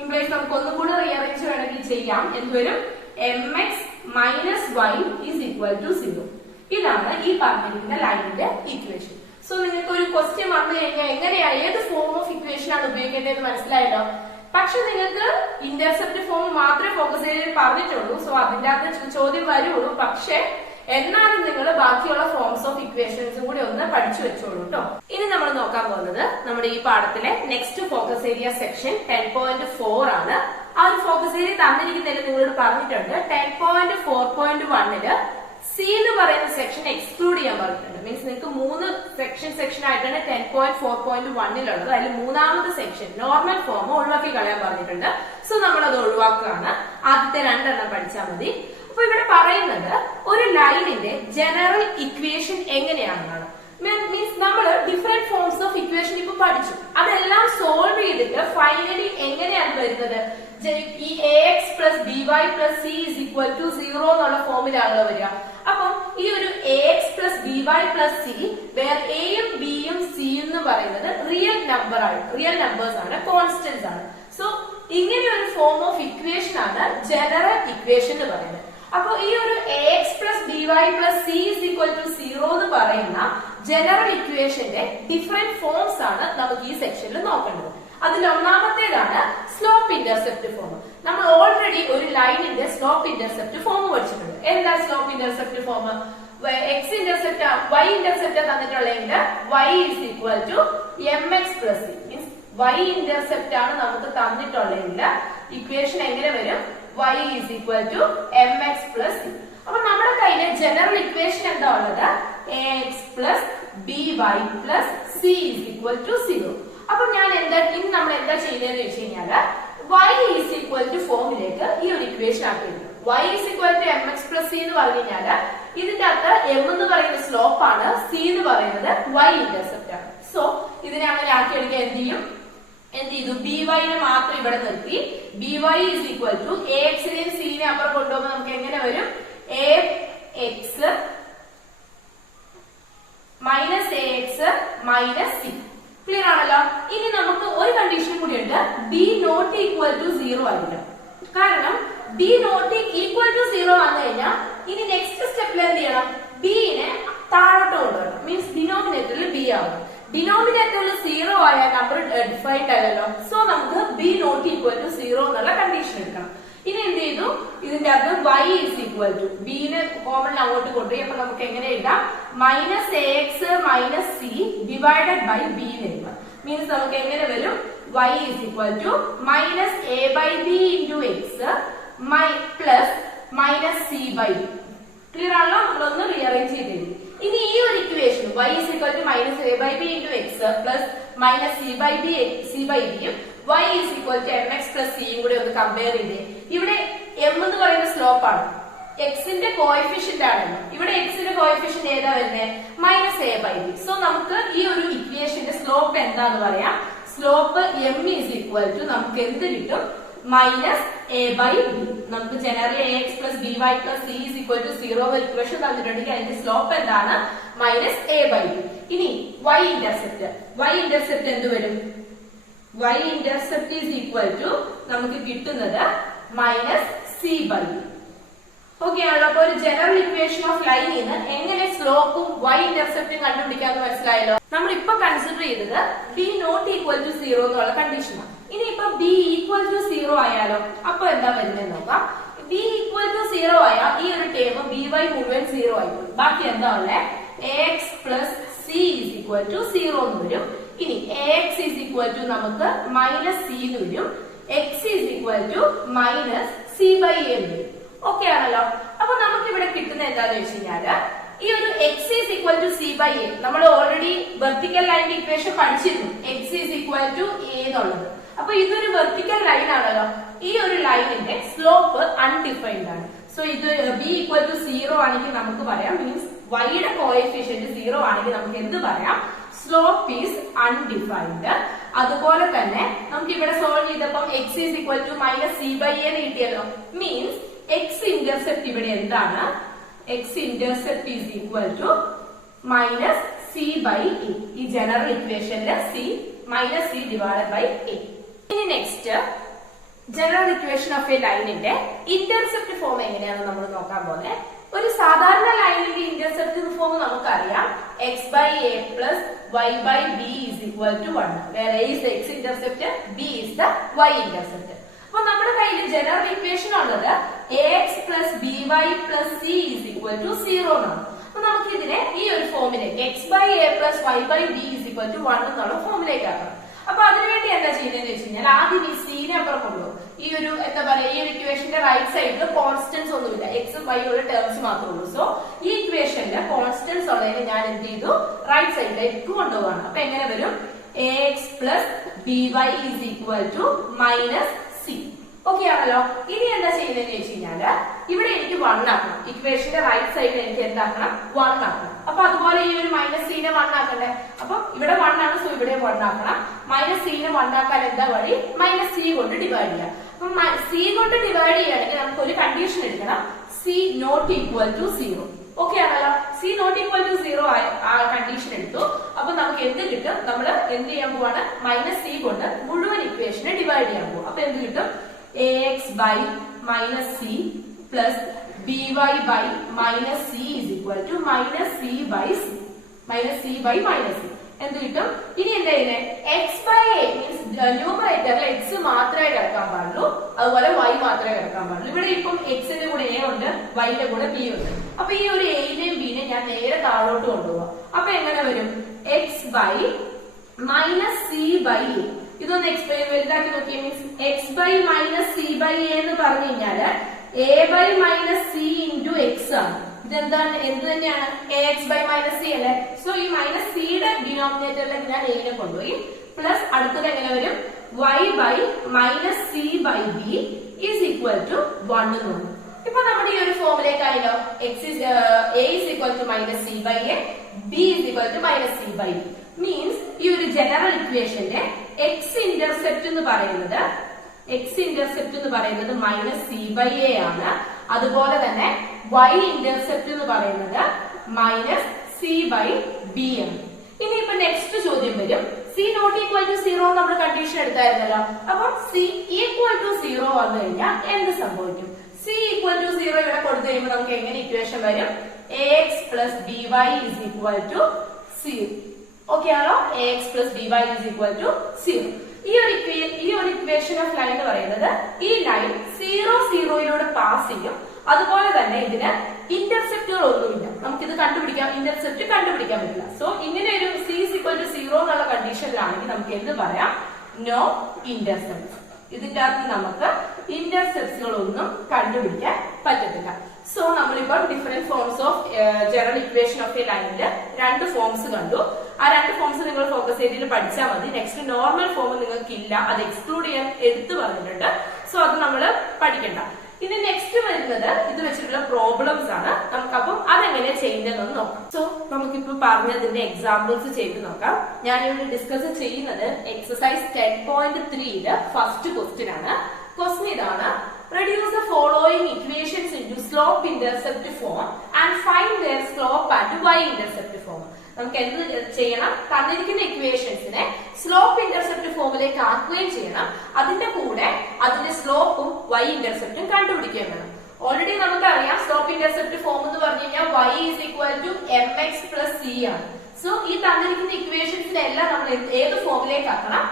Implies നമുക്ക് ഒന്നും കൂടെ റീഅറേഞ്ച് വേണമെങ്കിൽ ചെയ്യാം. എന്ത് വരും? mx minus y is equal to 0. ഇതാണ് ഈ പറഞ്ഞിരിക്കുന്ന ലൈനിന്റെ ഇക്വേഷൻ. സോ നിങ്ങൾക്ക് ഒരു ക്വസ്റ്റ്യൻ വന്നു കഴിഞ്ഞാൽ എങ്ങനെയാണ്, ഏത് ഫോം ഓഫ് ഇക്വേഷൻ ആണ് ഉപയോഗിക്കേണ്ടതെന്ന് മനസ്സിലായല്ലോ. പക്ഷെ നിങ്ങൾക്ക് ഇന്റർസെപ്റ്റ് ഫോം മാത്രമേ ഫോക്കസ് ഏരിയയിൽ പറഞ്ഞിട്ടുള്ളൂ. സോ അതിന്റെ അകത്ത് ചോദ്യം വരുള്ളൂ. പക്ഷെ എന്നാലും നിങ്ങൾ ബാക്കിയുള്ള ഫോംസ് ഓഫ് ഇക്വേഷൻസും കൂടി ഒന്ന് പഠിച്ചു വെച്ചോളൂ കേട്ടോ. ഇനി നമ്മൾ നോക്കാൻ പോകുന്നത് നമ്മുടെ ഈ പാഠത്തിലെ നെക്സ്റ്റ് ഫോക്കസ് ഏരിയ സെക്ഷൻ 10.4 ആണ്. ആ ഒരു ഫോക്കസ് ഏരിയ തന്നിരിക്കുന്നതിൽ നിങ്ങളോട് പറഞ്ഞിട്ടുണ്ട് 10.4.1 സി എന്ന് പറയുന്ന സെക്ഷൻ എക്സ്ക്ലൂഡ് ചെയ്യാൻ പറഞ്ഞിട്ടുണ്ട്. മീൻസ് നിങ്ങൾക്ക് 3 സെക്ഷൻ ആയിട്ടാണ് 10.4.1 അതിൽ മൂന്നാമത്തെ സെക്ഷൻ നോർമൽ ഫോം ഒഴിവാക്കി കളയാൻ പറഞ്ഞിട്ടുണ്ട്. സോ നമ്മൾ അത് ഒഴിവാക്കുകയാണ്. ആദ്യത്തെ 2 എണ്ണം പഠിച്ചാൽ മതി. അപ്പൊ ഇവിടെ പറയുന്നത് ഒരു ലൈനിന്റെ ജനറൽ ഇക്വേഷൻ എങ്ങനെയാണെന്നാണ്. മീൻസ് നമ്മൾ ഡിഫറെന്റ് ഫോംസ് ഓഫ് ഇക്വേഷൻ ഇപ്പൊ പഠിച്ചു. അതെല്ലാം സോൾവ് ചെയ്തിട്ട് ഫൈനലി എങ്ങനെയാണ് വരുന്നത്? ഈ ax plus by plus c is equal to 0 എന്നുള്ള ഫോമിലാണല്ലോ വരിക. അപ്പം ഈ ഒരു ax plus by plus c where എയും ബിയും സിയും എന്ന് പറയുന്നത് റിയൽ നമ്പേഴ്സ് ആണ്, കോൺസ്റ്റന്റ്സ് ആണ്. സോ ഇങ്ങനെ ഒരു ഫോം ഓഫ് ഇക്വേഷൻ ആണ് ജനറൽ ഇക്വേഷൻ എന്ന് പറയുന്നത്. അപ്പൊ ഈ ഒരു ax plus by plus c is equal to 0 എന്ന് പറയുന്ന ജനറൽ ഇക്വേഷന്റെ ഡിഫറെന്റ് ഫോംസ് ആണ് നമുക്ക് ഈ സെക്ഷനിൽ നോക്കേണ്ടത്. അതിൽ ഒന്നാമത്തേതാണ് സ്ലോപ്പ് ഇന്റർസെപ്റ്റ് ഫോം. നമ്മൾ ഓൾറെഡി ഒരു ലൈനിന്റെ സ്ലോപ്പ് ഇന്റർസെപ്റ്റ് ഫോം പഠിച്ചിട്ടുണ്ട്. എന്താ slope intercept form? X intercept y intercept തന്നിട്ടുള്ളതെങ്കിൽ y is equal to mx plus c. Means y intercept ആണ് നമുക്ക് തന്നിട്ടുള്ളതെങ്കിൽ ഇക്വേഷൻ എങ്ങനെ വരും? y is equal to mx plus c. അപ്പൊ നമ്മുടെ കയ്യിലെ ജനറൽ ഇക്വേഷൻ എന്താ ഉള്ളത്? ax plus by plus c is equal to 0. അപ്പൊ ഇനി നമ്മൾ എന്താ ചെയ്യുന്നതെന്ന് വെച്ച് കഴിഞ്ഞാല് y is equal to ഫോമിലേക്ക് ഈ ഒരു equation ആക്കിയിരുന്നു. y is equal to mx plus c എന്ന് പറഞ്ഞു കഴിഞ്ഞാല് ഇതിന്റെ അകത്ത് m എന്ന് പറയുന്ന സ്ലോപ്പ് ആണ്, c എന്ന് പറയുന്നത് y ഇന്റർസെപ്റ്റ് ആണ്. സോ ഇതിനെ അങ്ങനെ ആക്കിയെടുക്കാൻ എന്ത് ചെയ്തു? by നെ മാത്രം ഇവിടെ നിർത്തി. by is equal to ax നെയും c നെ അപ്പുറം കൊണ്ടുപോകുമ്പോൾ നമുക്ക് എങ്ങനെ വരും? ax ചോദിച്ചിട്ടുണ്ട് ബി നോട്ട് ഈക്വൽ ടു 0 ആയിരിക്കണം. കാരണം ബി നോട്ട് ഈക്വൽ ടു 0 വന്നു കഴിഞ്ഞാൽ ഇനി നെക്സ്റ്റ് സ്റ്റെപ്പിൽ എന്ത് ചെയ്യണം? ബിനെ താഴോട്ട് കൊണ്ടുവരണം. മീൻസ് ഡിനോമിനേറ്ററിൽ ബി ആവും. ഡിനോമിനേറ്ററിൽ 0 ആയ നമ്പർ ഡിഫൈൻഡ് അല്ലല്ലോ. സോ നമുക്ക് ബി നോട്ട് ഈക്വൽ ടു 0 എന്നുള്ള കണ്ടീഷൻ എടുക്കണം. ഇനി എന്ത് ചെയ്തു? ഇതിന്റെ അകത്ത് y ഈസ് ഈക്വൽ ടു ബിനെ കോമൺ അങ്ങോട്ട് കൊണ്ടുപോയി. അപ്പൊ നമുക്ക് എങ്ങനെ എഴുതാം? Minus A X minus C divided by B എന്ന് എഴുതാം. മീൻസ് നമുക്ക് എങ്ങനെ വരും? y is equal to minus A by B into X plus minus C by B. Clear ആണല്ലോ? നമ്മളൊന്ന് റീഅറേഞ്ച് ചെയ്ത്. ഇനി ഈ ഒരു equation y is equal to minus A by B into X plus minus C by ബിയും y is equal to m x plus സിയും കൂടെ ഒന്ന് കമ്പയർ ചെയ്തേ. ഇവിടെ m എന്ന് പറയുന്ന സ്ലോപ്പ് ആണ്, എക്സിന്റെ കോഎഫിഷ്യന്റ് ആണല്ലോ. ഇവിടെ എക്സിന്റെ കോഎഫിഷ്യന്റ് ഏതാ വരുന്നത്? Minus A by B. So നമുക്ക് ഈ ഒരു ഇക്വേഷന്റെ സ്ലോപ്പ് എന്താന്ന് പറയാം? Slope m is equal to നമുക്ക് എന്ത് കിട്ടും? Minus A by B. നമുക്ക് generally A X plus B Y plus C is equal to 0 equation തന്നിട്ടുണ്ടെങ്കിൽ അതിന്റെ സ്ലോപ്പ് എന്താണ്? Minus A by B. ഇനി y ഇന്റർസെപ്റ്റ് എന്ത് വരും? y intercept is equal to നമുക്ക് കിട്ടുന്നത് minus C by B. Okay ആണല്ലോ? അപ്പൊ ഒരു ജനറൽ ഇക്വേഷൻ ഓഫ് ലൈനിൽ നിന്ന് എങ്ങനെ സ്ലോപ്പും y ഇന്റർസെപ്റ്റും കണ്ടുപിടിക്കാന്ന് മനസ്സിലായല്ലോ. നമ്മൾ ഇപ്പൊ കൺസിഡർ ചെയ്തത് ബി നോട്ട് ഈക്വൽ ടു 0 എന്നുള്ള കണ്ടീഷനാണ്. ഇനി ഇപ്പൊ ബി ഈക്വൽ ടു 0 ആയാലോ? അപ്പൊ എന്താ വരുന്നത് നോക്കാം. ബി ഈക്വൽ ടു 0 ആയാൽ ഈ ഒരു ടേം ബി വൈ മുഴുവൻ 0 ആയിപ്പോയി. ബാക്കി എന്താ ഉള്ളത്? A X plus C is equal to 0 എന്ന് വരും. ഇനി a x is equal to നമുക്ക് മൈനസ് സി എന്ന് വരും. X is equal to minus C by A എന്ന് വരും. ഓക്കെ ആണല്ലോ? അപ്പൊ നമുക്ക് ഇവിടെ കിട്ടുന്ന എന്താന്ന് വെച്ച് കഴിഞ്ഞാല് ഈ ഒരു x is equal to c by a നമ്മൾ ഓൾറെഡി വെർട്ടിക്കൽ ലൈനിന്റെ ഇക്വേഷൻ പഠിച്ചിരുന്നു. X is equal to a എന്നുള്ളത്. അപ്പൊ ഇതൊരു വെർട്ടിക്കൽ ലൈൻ ആണല്ലോ. ഈ ഒരു ലൈനിന്റെ സ്ലോപ്പ് അൺഡിഫൈൻഡ് ആണ്. സോ ഇത് ബി ഈക്വൽ ടു 0 ആണെങ്കിൽ നമുക്ക് പറയാം, മീൻസ് വൈയുടെ കോഎഫിഷ്യന്റ് 0 ആണെങ്കിൽ നമുക്ക് എന്ത് പറയാം? Slope is undefined. അതുപോലെ തന്നെ നമുക്ക് ഇവിടെ സോൾവ് ചെയ്തപ്പോൾ X is equal to minus C by A കിട്ടിയല്ലോ. മീൻസ് എക്സ് ഇന്റർസെപ്റ്റ് ഇവിടെ എന്താണ്? X intercept is equal to minus C by A. ഈ ജനറൽ ഇക്വേഷനില് C minus C divided by A. ഇനി next general equation of A ലൈനിന്റെ intercept form എങ്ങനെയാണെന്ന് നമ്മൾ നോക്കാൻ പോലെ. ഒരു സാധാരണ ലൈനിന്റെ ഇന്റർസെപ്റ്റ് ഫോം നമുക്കറിയാം, X by A plus Y by B is equal to 1. Where a is the x intercept, b is the y intercept. അപ്പൊ നമ്മുടെ കയ്യിൽ ജനറൽ ഇക്വേഷൻ ഉള്ളത് a X plus B Y plus C is equal to 0 എന്നാണ്. അപ്പൊ നമുക്ക് ഇതിനെ ഈ ഒരു ഫോമിലേക്ക് x by A plus Y by B is equal to 1 എന്നുള്ള ഫോമിലേക്ക് ആക്കണം. അപ്പൊ അതിനുവേണ്ടി എന്താ ചെയ്യുന്നതെന്ന് വെച്ച് കഴിഞ്ഞാൽ ആദ്യം ഈ സീനെ അപ്പുറം കൊണ്ടുപോകും. ഈ ഒരു എന്താ പറയാ, ഈ ഒരു ഇക്വേഷന്റെ റൈറ്റ് സൈഡിൽ കോൺസ്റ്റൻസ് ഒന്നുമില്ല, എക്സും വൈ ഉള്ള ടേംസ് മാത്രമേ ഉള്ളൂ. സോ ഈ ഇക്വേഷനിൽ കോൺസ്റ്റൻസ് ഉള്ളതിന് ഞാൻ എന്ത് ചെയ്തു? റൈറ്റ് സൈഡിലേക്ക് കൊണ്ടുപോകാണ്. അപ്പൊ എങ്ങനെ വരും? A X plus B y is equal to minus c. Okay ആണല്ലോ? ഇനി എന്താ ചെയ്യുന്നതെന്ന് വെച്ച് കഴിഞ്ഞാല് ഇവിടെ എനിക്ക് 1 ആക്കണം. ഇക്വേഷന്റെ റൈറ്റ് സൈഡിൽ എനിക്ക് എന്താക്കണം? 1 ആക്കണം. അപ്പൊ അതുപോലെ ഈ ഒരു മൈനസ് സീനെ 1 ആക്കണ്ടേ? അപ്പൊ ഇവിടെ 1 ആണ്, സോ ഇവിടെ 1 ആക്കണം. മൈനസ് സീനെ 1 ആക്കാൻ എന്താ വഴി? മൈനസ് സി കൊണ്ട് ഡിവൈഡ് ചെയ്യാം. അപ്പൊ സി കൊണ്ട് ഡിവൈഡ് ചെയ്യുകയാണെങ്കിൽ നമുക്ക് ഒരു കണ്ടീഷൻ എടുക്കണം, c not equal to 0. Okay ആണല്ലോ? സി നോട്ട് ഈക്വൽ ടു 0 ആ കണ്ടീഷൻ എടുത്തു. അപ്പൊ നമുക്ക് എന്ത് കിട്ടും? നമ്മൾ എന്ത് ചെയ്യാൻ പോവാണ്? മൈനസ് സി കൊണ്ട് മുഴുവൻ ഇക്വേഷനെ ഡിവൈഡ് ചെയ്യാൻ പോകും. അപ്പൊ എന്ത് കിട്ടും? A X by minus c plus B y by minus c is equal to minus C by c. Minus C by minus c എന്ത് കിട്ടും? ഇനി എന്താ ചെയ്യുന്നത്? എക്സ് ബൈ എ മീൻസ് ന്യൂമറേറ്ററിൽ എക്സ് മാത്രമേ കിടക്കാൻ പാടുള്ളൂ, അതുപോലെ വൈ മാത്രമേ കിടക്കാൻ പാടുള്ളൂ. ഇവിടെ ഇപ്പം എക്സിന്റെ കൂടെ എ ഉണ്ട്, വൈയുടെ കൂടെ ബി ഉണ്ട്. അപ്പൊ ഈ ഒരു എയിനെയും ബിനെയും ഞാൻ നേരെ താഴോട്ട് കൊണ്ടുപോകാം. അപ്പൊ എങ്ങനെ വരും? X by minus C by A. ഇതൊന്ന് എക്സ്പ്ലെയിൻ വലുതാക്കി നോക്കിയ means X by minus C by A എന്ന് പറഞ്ഞു കഴിഞ്ഞാല് A by minus C into X ആണ്. ഇതെന്താണ്? എന്ത് തന്നെയാണ്? A X by minus C അല്ലെ? സോ ഈ മൈനസ് സിയുടെ ഡിനോമിനേറ്ററിലേക്ക് ഞാൻ എനെ കൊണ്ടുപോയി. പ്ലസ് അടുത്തത് എങ്ങനെ വരും? Y by minus C by B is equal to 1 എന്ന് വന്നു. ഇപ്പൊ നമ്മുടെ ഈ ഒരു ഫോമിലേക്ക് ആയല്ലോ, X a is equal to minus C by a, b is equal to minus C by b. Means ഈ ഒരു ജനറൽ ഇക്വേഷന്റെ എക്സ് ഇന്റർസെപ്റ്റ് എന്ന് പറയുന്നത് മൈനസ് സി ബൈ എ ആണ്. അതുപോലെ തന്നെ വൈ ഇന്റർസെപ്റ്റ് എന്ന് പറയുന്നത് മൈനസ് സി ബൈ ബി ആണ്. ഇനിയിപ്പോ നെക്സ്റ്റ് ചോദ്യം വരും, c not equal to zero നമ്മൾ കണ്ടീഷൻ എടുത്തായിരുന്നല്ലോ. അപ്പോൾ സി ഈക്വൽ ടു സീറോ വന്നു കഴിഞ്ഞാൽ എന്ത് സംഭവിക്കും? സി ഈക്വൽ ടു സീറോ ഇവിടെ കൊടുത്തു കഴിയുമ്പോൾ നമുക്ക് എങ്ങനെ ഇക്വേഷൻ വരും? ax plus by is equal to 0. Okay ആണോ? ax plus by is equal to 0. ഈ ഒരു ഇക്വേഷൻ ഓഫ് ലൈൻ എന്ന് പറയുന്നത് ഈ ലൈൻ 0 0 പാസ് ചെയ്യും. അതുപോലെ തന്നെ ഇതിന് ഇന്റർസെപ്റ്റുകൾ ഒന്നുമില്ല. നമുക്കിത് കണ്ടുപിടിക്കാം, ഇന്റർസെപ്റ്റ് കണ്ടുപിടിക്കാൻ പറ്റില്ല. സോ ഇങ്ങനെ ഒരു c is equal to 0 എന്നുള്ള കണ്ടീഷനിലാണെങ്കിൽ നമുക്ക് എന്ത് പറയാം? No intercept. ഇതിന്റെ അകത്ത് നമുക്ക് ഇന്റർസെപ്റ്റുകൾ ഒന്നും കണ്ടുപിടിക്കാൻ പറ്റത്തില്ല. സോ നമ്മളിപ്പോൾ different forms of general equation of A ലൈനില് രണ്ട് ഫോംസ് കണ്ടു. ആ രണ്ട് ഫോംസ് നിങ്ങൾ ഫോക്കസ് ഏരിയയിൽ പഠിച്ചാൽ മതി. നെക്സ്റ്റ് നോർമൽ ഫോം നിങ്ങൾക്ക് ഇല്ല, അത് എക്സ്ക്ലൂഡ് ചെയ്യാൻ എടുത്തു പറഞ്ഞിട്ടുണ്ട്. സോ അത് നമ്മൾ പഠിക്കണ്ട. ഇനി നെക്സ്റ്റ് വരുന്നത് ഇത് വെച്ചിട്ടുള്ള പ്രോബ്ലംസ് ആണ്. നമുക്കപ്പം അതെങ്ങനെ ചെയ്യുന്നതെന്ന് നോക്കാം. സോ നമുക്കിപ്പോ പറഞ്ഞതിന്റെ എക്സാമ്പിൾസ് ചെയ്ത് നോക്കാം. ഞാൻ ഇവിടെ ഡിസ്കസ് ചെയ്യുന്നത് എക്സസൈസ് 10.3 ഫസ്റ്റ് ക്വസ്റ്റ്യൻ ആണ്. ക്വസ്റ്റ്യൻ ഇതാണ്: reduce the following equations into slope intercept form and find their slope at y-intercept form. നമുക്ക് എന്ത് ചെയ്യണം? തന്നിരിക്കുന്ന ഇക്വേഷൻസിനെ സ്ലോപ്പ് ഇന്റർസെപ്റ്റ് ഫോമിലേക്ക് ആക്കുകയും ചെയ്യണം. അതിന്റെ കൂടെ അതിന്റെ സ്ലോപ്പും y ഇന്റർസെപ്റ്റും കണ്ടുപിടിക്കുകയും വേണം. ഓൾറെഡി നമുക്കറിയാം സ്ലോപ്പ് ഇന്റർസെപ്റ്റ് ഫോം എന്ന് പറഞ്ഞു കഴിഞ്ഞാൽ y is equal to mx plus c ആണ്. സോ ഈ തന്നിരിക്കുന്ന ഇക്വേഷൻസിനെല്ലാം നമ്മൾ ഏത് ഫോമിലേക്ക് ആക്കണം?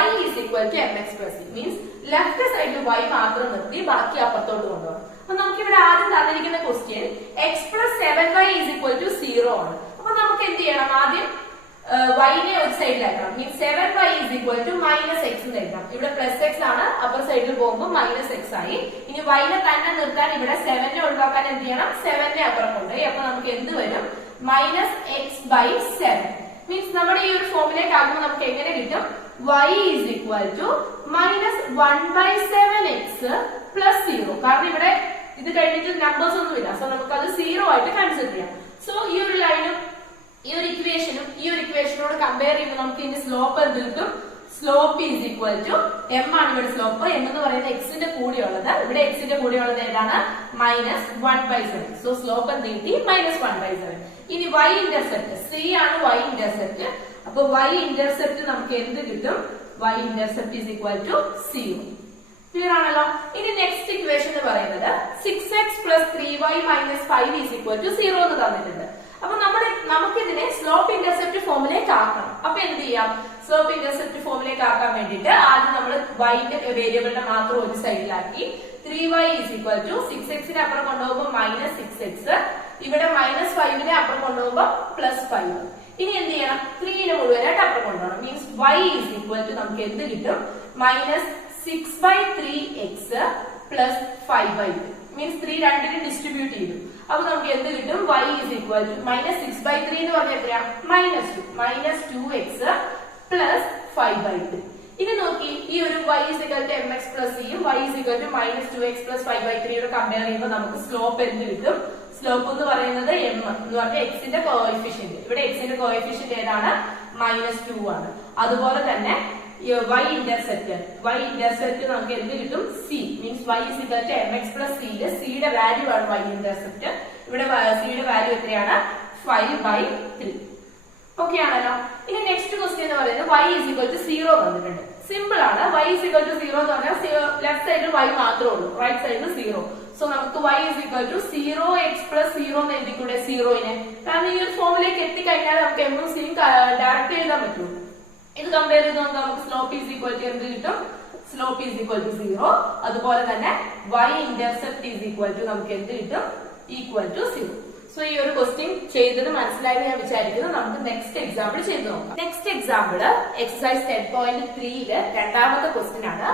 y is equal to mx plus c. Means left സൈഡിൽ y മാത്രം നിർത്തി ബാക്കി അപ്പുറത്തോട്ട് കൊണ്ടുപോകണം. അപ്പൊ നമുക്ക് ഇവിടെ ആദ്യം തന്നിരിക്കുന്ന question x plus 7y is equal to 0 ആണ്. അപ്പൊ നമുക്ക് എന്ത് ചെയ്യണം? ആദ്യം y-നെ ഒരു സൈഡിലാക്കണം. Means 7y is equal to minus x എന്ന് എഴുതാം. ഇവിടെ പ്ലസ് x ആണ്, അപ്പർ സൈഡിൽ പോകുമ്പോൾ മൈനസ് x ആയി. ഇനി y-നെ തന്നെ നിർത്താൻ ഇവിടെ 7നെ ഒഴിവാക്കാൻ എന്ത് ചെയ്യണം? 7നെ അപ്പുറം കൊണ്ടുപോയി. അപ്പൊ നമുക്ക് എന്ത് വരും? Minus X by 7. മീൻസ് നമ്മുടെ ഈ ഒരു ഫോമിലേക്ക് ആകുമ്പോൾ നമുക്ക് എങ്ങനെ കിട്ടും? y is equal to minus 1 by 7x plus 0. കാരണം ഇവിടെ ഇത് കഴിഞ്ഞിട്ട് നമ്പേഴ്സ് ഒന്നുമില്ല. സോ നമുക്ക് അത് 0 ആയിട്ട് കൺസിഡർ ചെയ്യാം. സോ ഈ ഒരു ലൈനും ഈ ഒരു ഇക്വേഷനും ഈ ഒരു ഇക്വേഷനോട് കമ്പയർ ചെയ്യുമ്പോൾ നമുക്ക് ഇതിന്റെ സ്ലോപ്പ് എന്ത് കിട്ടും? Slope is equal to m ആണ് ഇവിടെ സ്ലോപ്പ്. m എന്ന് പറയുന്നത് എക്സിന്റെ കൂടെയുള്ളത്. ഇവിടെ എക്സിന്റെ കൂടെയുള്ളത് ഏതാണ്? Minus 1 by 7. സോ സ്ലോപ്പ് എന്ത് കിട്ടി? Minus 1 by 7. ഇനി y ഇന്റർസെപ്റ്റ് c ആണ് y ഇന്റർസെപ്റ്റ്. അപ്പൊ y ഇന്റർസെപ്റ്റ് നമുക്ക് എന്ത് കിട്ടും? y intercept is equal to 0. Clear ആണല്ലോ? ഇനി നെക്സ്റ്റ് ഇക്വേഷൻ എന്ന് പറയുന്നത് 6x plus 3y minus 5 is equal to 0 എന്ന് തന്നിട്ടുണ്ട്. അപ്പൊ നമുക്കിതിനെ സ്ലോപ്പ് ഇന്റർസെപ്റ്റ് ഫോമിലേക്ക് ആക്കണം. അപ്പൊ എന്ത് ചെയ്യാം? സ്ലോപ്പ് ഇന്റർസെപ്റ്റ് ഫോമിലേക്ക് ആക്കാൻ വേണ്ടിയിട്ട് ആദ്യം നമ്മൾ y-ന്റെ വേരിയബിളിനെ മാത്രം ഒരു സൈഡിലാക്കി 3y is equal to 6x-നെ അപ്പുറം കൊണ്ടുപോകുമ്പോൾ മൈനസ് 6x, ഇവിടെ മൈനസ് 5-നെ അപ്പുറം കൊണ്ടുപോകുമ്പോൾ പ്ലസ് 5. ഇനി എന്ത് ചെയ്യണം? 3-നെ മുഴുവനായിട്ട് അപ്പുറം കൊണ്ടുപോകണം. Means y is equal to നമുക്ക് എന്ത് കിട്ടും? Minus 6 by 3x plus 5 by 2. Means 3 രണ്ടിനും ഡിസ്ട്രിബ്യൂട്ട് ചെയ്തു. അപ്പൊ നമുക്ക് എന്ത് കിട്ടും? y is equal to minus 6 by 3 എന്ന് പറഞ്ഞാൽ എത്രയാ? Minus 2x plus 5 by 2. ഇനി നോക്കി, ഈ ഒരു y is equal to mx plus c യും y is equal to minus 2x plus 5 by 3 യോട് കമ്പയർ ചെയ്യുമ്പോൾ നമുക്ക് സ്ലോപ്പ് എന്ത് കിട്ടും? സ്ലോപ്പ് എന്ന് പറയുന്നത് m എന്ന് പറഞ്ഞാൽ എക്സിന്റെ കോഎഫിഷ്യന്റ്. ഇവിടെ എക്സിന്റെ കോഎഫിഷ്യന്റ് ഏതാണ്? മൈനസ് 2 ആണ്. അതുപോലെ തന്നെ y ഇന്റർസെപ്റ്റ് നമുക്ക് എന്ത് കിട്ടും? c. Means y is equal to mx plus c. c യുടെ വാല്യൂ ആണ് y ഇന്റർസെപ്റ്റ്. ഇവിടെ c യുടെ വാല്യൂ എത്രയാണ്? 5 by 3. ഓക്കെ ആണല്ലോ? ഇനി നെക്സ്റ്റ് ക്വസ്റ്റ്യൻ എന്ന് പറയുന്നത് y is equal to 0 വന്നിട്ടുണ്ട്. സിമ്പിൾ ആണ്. y is equal to 0 എന്ന് പറഞ്ഞാൽ ലെഫ്റ്റ് സൈഡിൽ y മാത്രമേ ഉള്ളൂ, റൈറ്റ് സൈഡിൽ 0. സോ നമുക്ക് y is equal to 0x plus 0 എന്ന് എഴുതിക്കൂടെ 0-നെ? കാരണം ഈ ഒരു ഫോമിലേക്ക് എത്തിക്കഴിഞ്ഞാൽ നമുക്ക് m ഉം c യും ഡയറക്റ്റ് എഴുതാൻ പറ്റുള്ളൂ. ഇത് കമ്പയർ ചെയ്തുകൊണ്ട് നമുക്ക് സ്ലോപ്പ് ഈസ് ഈക്വൽ ടു എന്ത് കിട്ടും? Slope is equal to 0. അതുപോലെ തന്നെ y intercept is equal to നമുക്ക് എന്ത് കിട്ടും? Equal to 0. സോ ഈ ഒരു ക്വസ്റ്റ്യൻ ചെയ്തത് മനസ്സിലായെന്ന് ഞാൻ വിചാരിക്കുന്നു. നമുക്ക് നെക്സ്റ്റ് എക്സാമ്പിൾ ചെയ്ത് നോക്കാം. നെക്സ്റ്റ് എക്സാമ്പിൾ എക്സസൈസ് 10.3 രണ്ടാമത്തെ ക്വസ്റ്റ്യൻ ആണ്.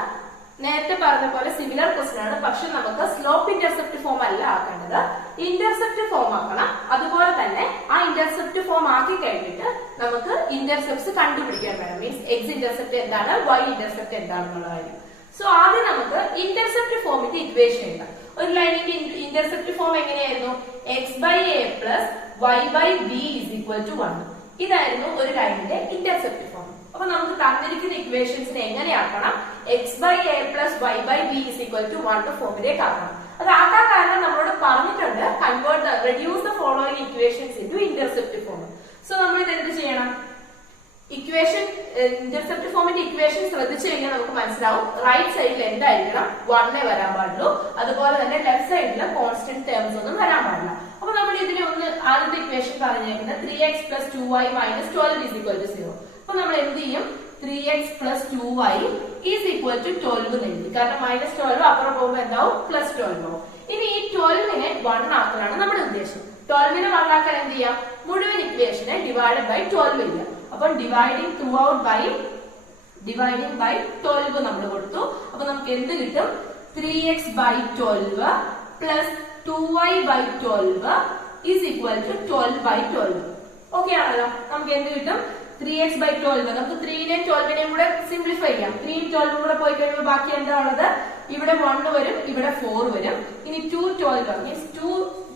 നേരത്തെ പറഞ്ഞ പോലെ സിമിലർ ക്വസ്റ്റ്യൻ ആണ്. പക്ഷെ നമുക്ക് സ്ലോപ്പ് ഇന്റർസെപ്റ്റ് ഫോം അല്ല ആക്കേണ്ടത്, ഇന്റർസെപ്റ്റ് ഫോം ആക്കണം. അതുപോലെ തന്നെ ആ ഇന്റർസെപ്റ്റ് ഫോം ആക്കി കഴിഞ്ഞിട്ട് നമുക്ക് ഇന്റർസെപ്റ്റ്സ് കണ്ടുപിടിക്കാൻ വേണം. മീൻസ് എക്സ് ഇന്റർസെപ്റ്റ് എന്താണ്, y ഇന്റർസെപ്റ്റ് എന്താണെന്നുള്ള കാര്യം. സോ ആദ്യം നമുക്ക് ഇന്റർസെപ്റ്റ് ഫോമിന്റെ ഇക്വേഷൻ എഴുതാം. ഒരു ലൈനിന്റെ ഇന്റർസെപ്റ്റ് ഫോം എങ്ങനെയായിരുന്നു? X by A plus Y by B is equal to 1. ഇതായിരുന്നു ഒരു ലൈനിന്റെ ഇന്റർസെപ്റ്റ് ഫോം. അപ്പൊ നമുക്ക് തന്നിരിക്കുന്ന ഇക്വേഷൻസിനെ എങ്ങനെയാക്കണം? X by A plus Y by B is equal to 1 ഫോമിലേക്ക് ആക്കണം. അത് ആക്കാൻ കാരണം നമ്മളോട് പറഞ്ഞിട്ടുണ്ട് reduce the following equations into intercept form. So നമ്മൾ ഇത് എന്ത് ചെയ്യണം? ഇക്വേഷൻ ഇന്റർസെപ്റ്റ് ഫോമിന്റെ ഇക്വേഷൻ ശ്രദ്ധിച്ചു കഴിഞ്ഞാൽ നമുക്ക് മനസ്സിലാവും റൈറ്റ് സൈഡിൽ എന്തായിരിക്കണം 1 വരാൻ പാടുള്ളൂ, അതുപോലെ തന്നെ ലെഫ്റ്റ് സൈഡിൽ കോൺസ്റ്റന്റ് ടേംസ് ഒന്നും വരാൻ പാടില്ല. അപ്പൊ നമ്മൾ ഇതിനെ ഒന്ന് ആദ്യത്തെ ഇക്വേഷൻ പറഞ്ഞേക്കുന്നത് 3x plus 2y minus 12 is equal to 0. അപ്പൊ നമ്മൾ എന്ത് ചെയ്യും, 3x plus 2y is equal to 12 എന്ന് എഴുതി. കാരണം മൈനസ് 12 അപ്പുറം പോകുമ്പോൾ എന്താവും, പ്ലസ് 12 ആവും. ഇനി ഈ 12നെ 1 ആക്കലാണ് നമ്മുടെ ഉദ്ദേശം. 12നെ 1 ആക്കാൻ എന്ത് ചെയ്യാം, മുഴുവൻ ഇക്വേഷനെ ഡിവൈഡഡ് ബൈ 12 ചെയ്യാം. അപ്പൊ ഡിവൈഡിങ് ത്രൂ ഔട്ട് ബൈ 12 നമ്മൾ കൊടുത്തു. അപ്പൊ നമുക്ക് എന്ത് കിട്ടും, 3x by 12 plus 2y by 12 is equal to 12 by 12. Okay ആണല്ലോ. നമുക്ക് എന്ത് കിട്ടും, 3x by 12. നമുക്ക് 3നെയും 12നെയും കൂടെ സിംപ്ലിഫൈ ചെയ്യാം. 3 12 കൂടെ പോയി കഴിയുമ്പോൾ ബാക്കി എന്താ ഉള്ളത്, ഇവിടെ 1 വരും, ഇവിടെ 4 വരും. ഇനി 2 12 മീൻസ് 2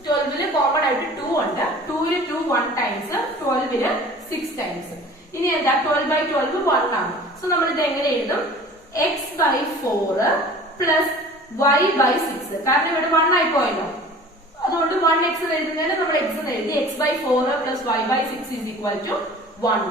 12ല് കോമൺ ആയിട്ട് 2 ഉണ്ട്. 2ല് 2 1 ടൈംസ്, 12ല് 6 ടൈംസ്. ഇനി എന്താ, 12 by 12 1 ആണ്. സോ നമ്മൾ ഇത് എങ്ങനെ എഴുതും, x by 4 plus y by 6. കാരണം ഇവിടെ 1 ആയി പോയല്ലോ, അതുകൊണ്ട് 1x എഴുതുന്നതിന് നമ്മൾ x എന്ന് എഴുതി. x by 4 plus y by 6 is equal to 1.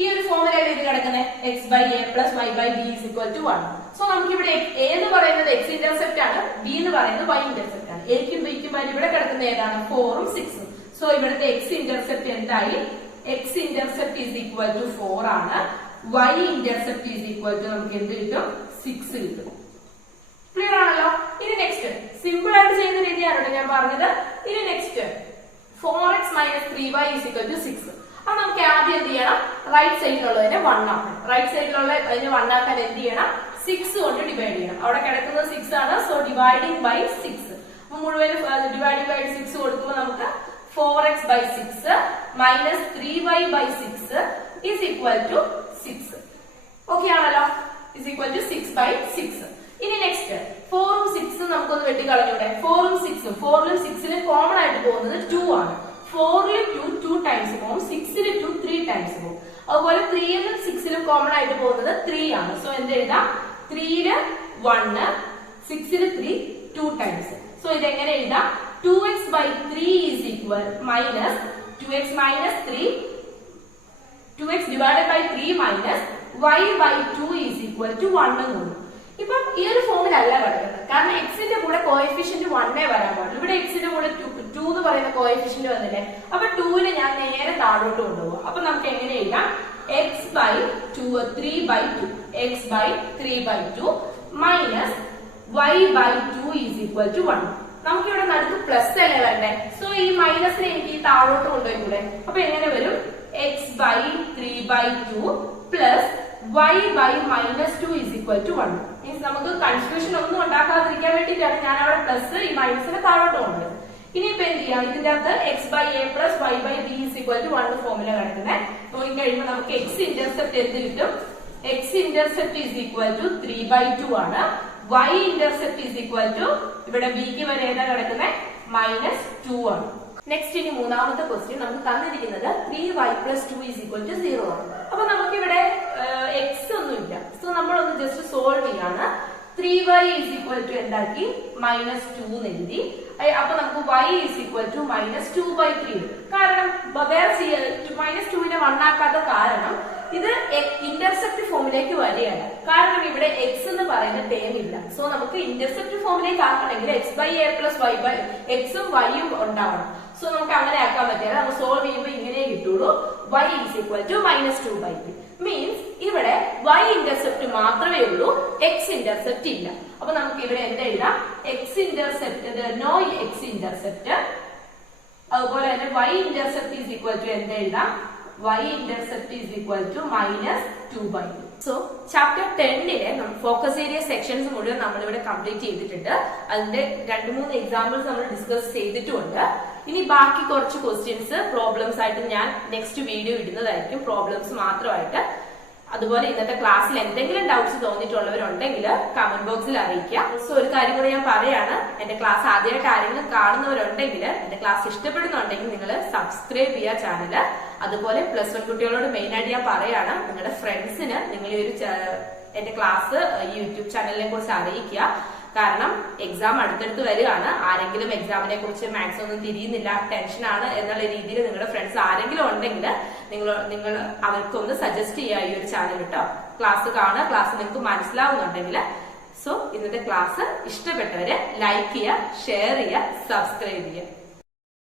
ഈ ഒരു ഫോമിലല്ലേ ഇത് കിടക്കുന്നത്, x by a plus y by b is equal to 1. So നമുക്ക് ഇവിടെ a എന്ന് പറയുന്നത് x ഇന്റർസെപ്റ്റ് ആണ്, b എന്ന് പറയുന്നത് y ഇന്റർസെപ്റ്റ് ആണ്. a ക്കും b ക്കും ഇവിടെ കിടക്കുന്ന ഏതാണ്, 4ഉം 6ഉം. സോ ഇവിടുത്തെ x ഇന്റർസെപ്റ്റ് എന്തായി, x intercept is equal to 4 ആണ്. y intercept is equal to നമുക്ക് എന്ത് കിട്ടും, 6 കിട്ടും. ക്ലിയർ ആണല്ലോ. ഇനി നെക്സ്റ്റ് സിമ്പിൾ ആയിട്ട് ചെയ്യുന്ന രീതിയാണ് ഞാൻ പറഞ്ഞത്. ഇനി next 4x minus 3y is equal to 6. അപ്പൊ നമുക്ക് ആദ്യം എന്ത് ചെയ്യണം, റൈറ്റ് സൈഡിലുള്ളതിനെ 1 ആക്കണം. റൈറ്റ് സൈഡിലുള്ള അതിനെ 1 ആക്കാൻ എന്ത് ചെയ്യണം, 6 കൊണ്ട് ഡിവൈഡ് ചെയ്യണം. അവിടെ കിടക്കുന്നത് 6 ആണ്. So dividing by 6. അപ്പൊ മുഴുവൻ ഡിവൈഡിങ് ബൈ 6 കൊടുക്കുമ്പോൾ നമുക്ക് 4x by 6 minus 3y by 6 is equal to 6. Okay ആണല്ലോ, is equal to 6 by 6. ഇനി നെക്സ്റ്റ് 4ഉം 6ഉം നമുക്കൊന്ന് വെട്ടിക്കളഞ്ഞൂടെ. 4ഉം 6ഉം 4ലും 6ലും കോമൺ ആയിട്ട് പോകുന്നത് 2 ആണ്. 4ല് 2 ടൈംസ് പോകും, 6ല് 2 3 ടൈംസ് പോകും. അതുപോലെ 3ലും 6ലും കോമൺ ആയിട്ട് പോകുന്നത് 3 ആണ്. സോ എന്ത് എഴുതാം, 3ല് 1 6ല് 3 2 ടൈംസ്. സോ ഇതെങ്ങനെ എഴുതാം, 2x by 3 is equal minus 2x minus 3 2x divided by 3 minus y by 2 is equal to 1 എന്ന് തോന്നും. ഇപ്പൊ ഈ ഒരു ഫോമിലല്ല കിടക്കുന്നത്, കാരണം എക്സിന്റെ കൂടെ കോഎഫിഷ്യന്റ് 1 വരാൻ പാടില്ല. ഇവിടെ എക്സിന്റെ കൂടെ 2 എന്ന് പറയുന്ന കോഎഫിഷ്യന്റ് വന്നില്ലേ, അപ്പൊ 2നെ ഞാൻ നേരെ താഴോട്ട് കൊണ്ടുപോകും. അപ്പൊ നമുക്ക് എങ്ങനെ എഴുതാം, x by 3 by 2 x by 3 by 2 minus y by 2 is equal to 1. നമുക്ക് ഇവിടെ നടുക്ക് പ്ലസ് അല്ലേ വരണ്ടേ, സോ ഈ മൈനസിനെ എനിക്ക് ഈ താഴോട്ട് കൊണ്ടുപോയിക്കൂടെ. അപ്പൊ എങ്ങനെ വരും, x by 3 by 2 plus y by minus 2 is equal to 1. Means നമുക്ക് കൺഫ്യൂഷൻ ഒന്നും ഉണ്ടാക്കാതിരിക്കാൻ വേണ്ടിയിട്ടാണ് ഞാൻ അവിടെ പ്ലസ് ഈ മൈനസിനെ താഴോട്ട് കൊണ്ടത്. ഇനിയിപ്പോ എന്ത് ചെയ്യാം, ഇതിന്റെ അകത്ത് x by a plus y by b is equal to 1 ഫോമില കിടക്കുന്നത്. നോക്കിക്കഴിയുമ്പോൾ നമുക്ക് x ഇന്റർസെപ്റ്റ് എന്ത് കിട്ടും, x intercept is equal to 3 by 2 ആണ്. y intercept is equal to ഇവിടെ b ക്ക് വരെ ഏതാ കിടക്കുന്നത്, -2 ആണ്. നെക്സ്റ്റ് ഇനി മൂന്നാമത്തെ ക്വസ്റ്റ്യൻ നമുക്ക് തന്നിരിക്കുന്നത് 3y plus 2 is equal to 0 ആണ്. അപ്പൊ നമുക്ക് ഇവിടെ x ഒന്നും ഇല്ല. സോ നമ്മളൊന്ന് ജസ്റ്റ് സോൾവ് ചെയ്യാണ്. 3y is equal to എന്താക്കി, -2 എന്ന് എഴുതി. അപ്പൊ നമുക്ക് y is equal to -2 by 3. കാരണം -2നെ 1 ആക്കാത്ത കാരണം ഇത് ഇന്റർസെപ്റ്റ് ഫോമിലേക്ക് വരികയാണ്. കാരണം ഇവിടെ x എന്ന് പറയുന്ന ടേം ഇല്ല. സോ നമുക്ക് ഇന്റർസെപ്റ്റ് ഫോമിലേക്ക് ആക്കണമെങ്കിൽ x by a plus y by x ഉം y ഉം ഉണ്ടാവണം. സോ നമുക്ക് അങ്ങനെ ആക്കാൻ പറ്റില്ല. നമ്മൾ സോൾവ് ചെയ്യുമ്പോൾ ഇങ്ങനെ കിട്ടുള്ളൂ, y is equal to -2 by 3. Means ഇവിടെ y ഇന്റർസെപ്റ്റ് മാത്രമേ ഉള്ളൂ, x ഇന്റർസെപ്റ്റ് ഇല്ല. അപ്പൊ നമുക്ക് ഇവിടെ എന്താ എഴുതാം, x intercept no x intercept. അതുപോലെ തന്നെ y intercept is equal to എന്താ എഴുതാം, y intercept is equal to -2 by 3. So chapter 10ലെ ഫോക്കസ് ഏരിയ സെക്ഷൻസ് മുഴുവൻ നമ്മളിവിടെ കംപ്ലീറ്റ് ചെയ്തിട്ടുണ്ട്. അതിന്റെ 2-3 എക്സാമ്പിൾസ് നമ്മൾ ഡിസ്കസ് ചെയ്തിട്ടുമുണ്ട്. ഇനി ബാക്കി കുറച്ച് ക്വസ്റ്റ്യൻസ് പ്രോബ്ലംസ് ആയിട്ട് ഞാൻ നെക്സ്റ്റ് വീഡിയോ ഇടുന്നതായിരിക്കും, പ്രോബ്ലംസ് മാത്രമായിട്ട്. അതുപോലെ ഇന്നത്തെ ക്ലാസ്സിൽ എന്തെങ്കിലും ഡൗട്ട്സ് തോന്നിയിട്ടുള്ളവരുണ്ടെങ്കിൽ കമന്റ് ബോക്സിൽ അറിയിക്കുക. സോ ഒരു കാര്യം കൂടെ ഞാൻ പറയാണ്, എന്റെ ക്ലാസ് ആദ്യമായിട്ട് ആരെങ്കിലും കാണുന്നവരുണ്ടെങ്കിൽ, എന്റെ ക്ലാസ് ഇഷ്ടപ്പെടുന്നുണ്ടെങ്കിൽ നിങ്ങൾ സബ്സ്ക്രൈബ് ചെയ്യുക ചാനൽ. അതുപോലെ +1 കുട്ടികളോട് മെയിൻ ആയിട്ട് ഞാൻ പറയാണ്, നിങ്ങളുടെ ഫ്രണ്ട്സിന് നിങ്ങൾ ഈ ഒരു എന്റെ ക്ലാസ് യൂട്യൂബ് ചാനലിനെ കുറിച്ച് അറിയിക്കുക. കാരണം എക്സാം അടുത്തടുത്ത് വരികയാണ്. ആരെങ്കിലും എക്സാമിനെ കുറിച്ച് മാത്സ് ഒന്നും തിരിയുന്നില്ല, ടെൻഷനാണ് എന്നുള്ള രീതിയിൽ നിങ്ങളുടെ ഫ്രണ്ട്സ് ആരെങ്കിലും ഉണ്ടെങ്കിൽ നിങ്ങൾ അവർക്കൊന്ന് സജസ്റ്റ് ചെയ്യുക ഈ ഒരു ചാനൽ കേട്ടോ. ക്ലാസ് കാണുക, ക്ലാസ് നിങ്ങൾക്ക് മനസ്സിലാവുന്നുണ്ടെങ്കിൽ. സോ ഇന്നത്തെ ക്ലാസ് ഇഷ്ടപ്പെട്ടവരെ ലൈക്ക് ചെയ്യുക, ഷെയർ ചെയ്യുക, സബ്സ്ക്രൈബ് ചെയ്യുക.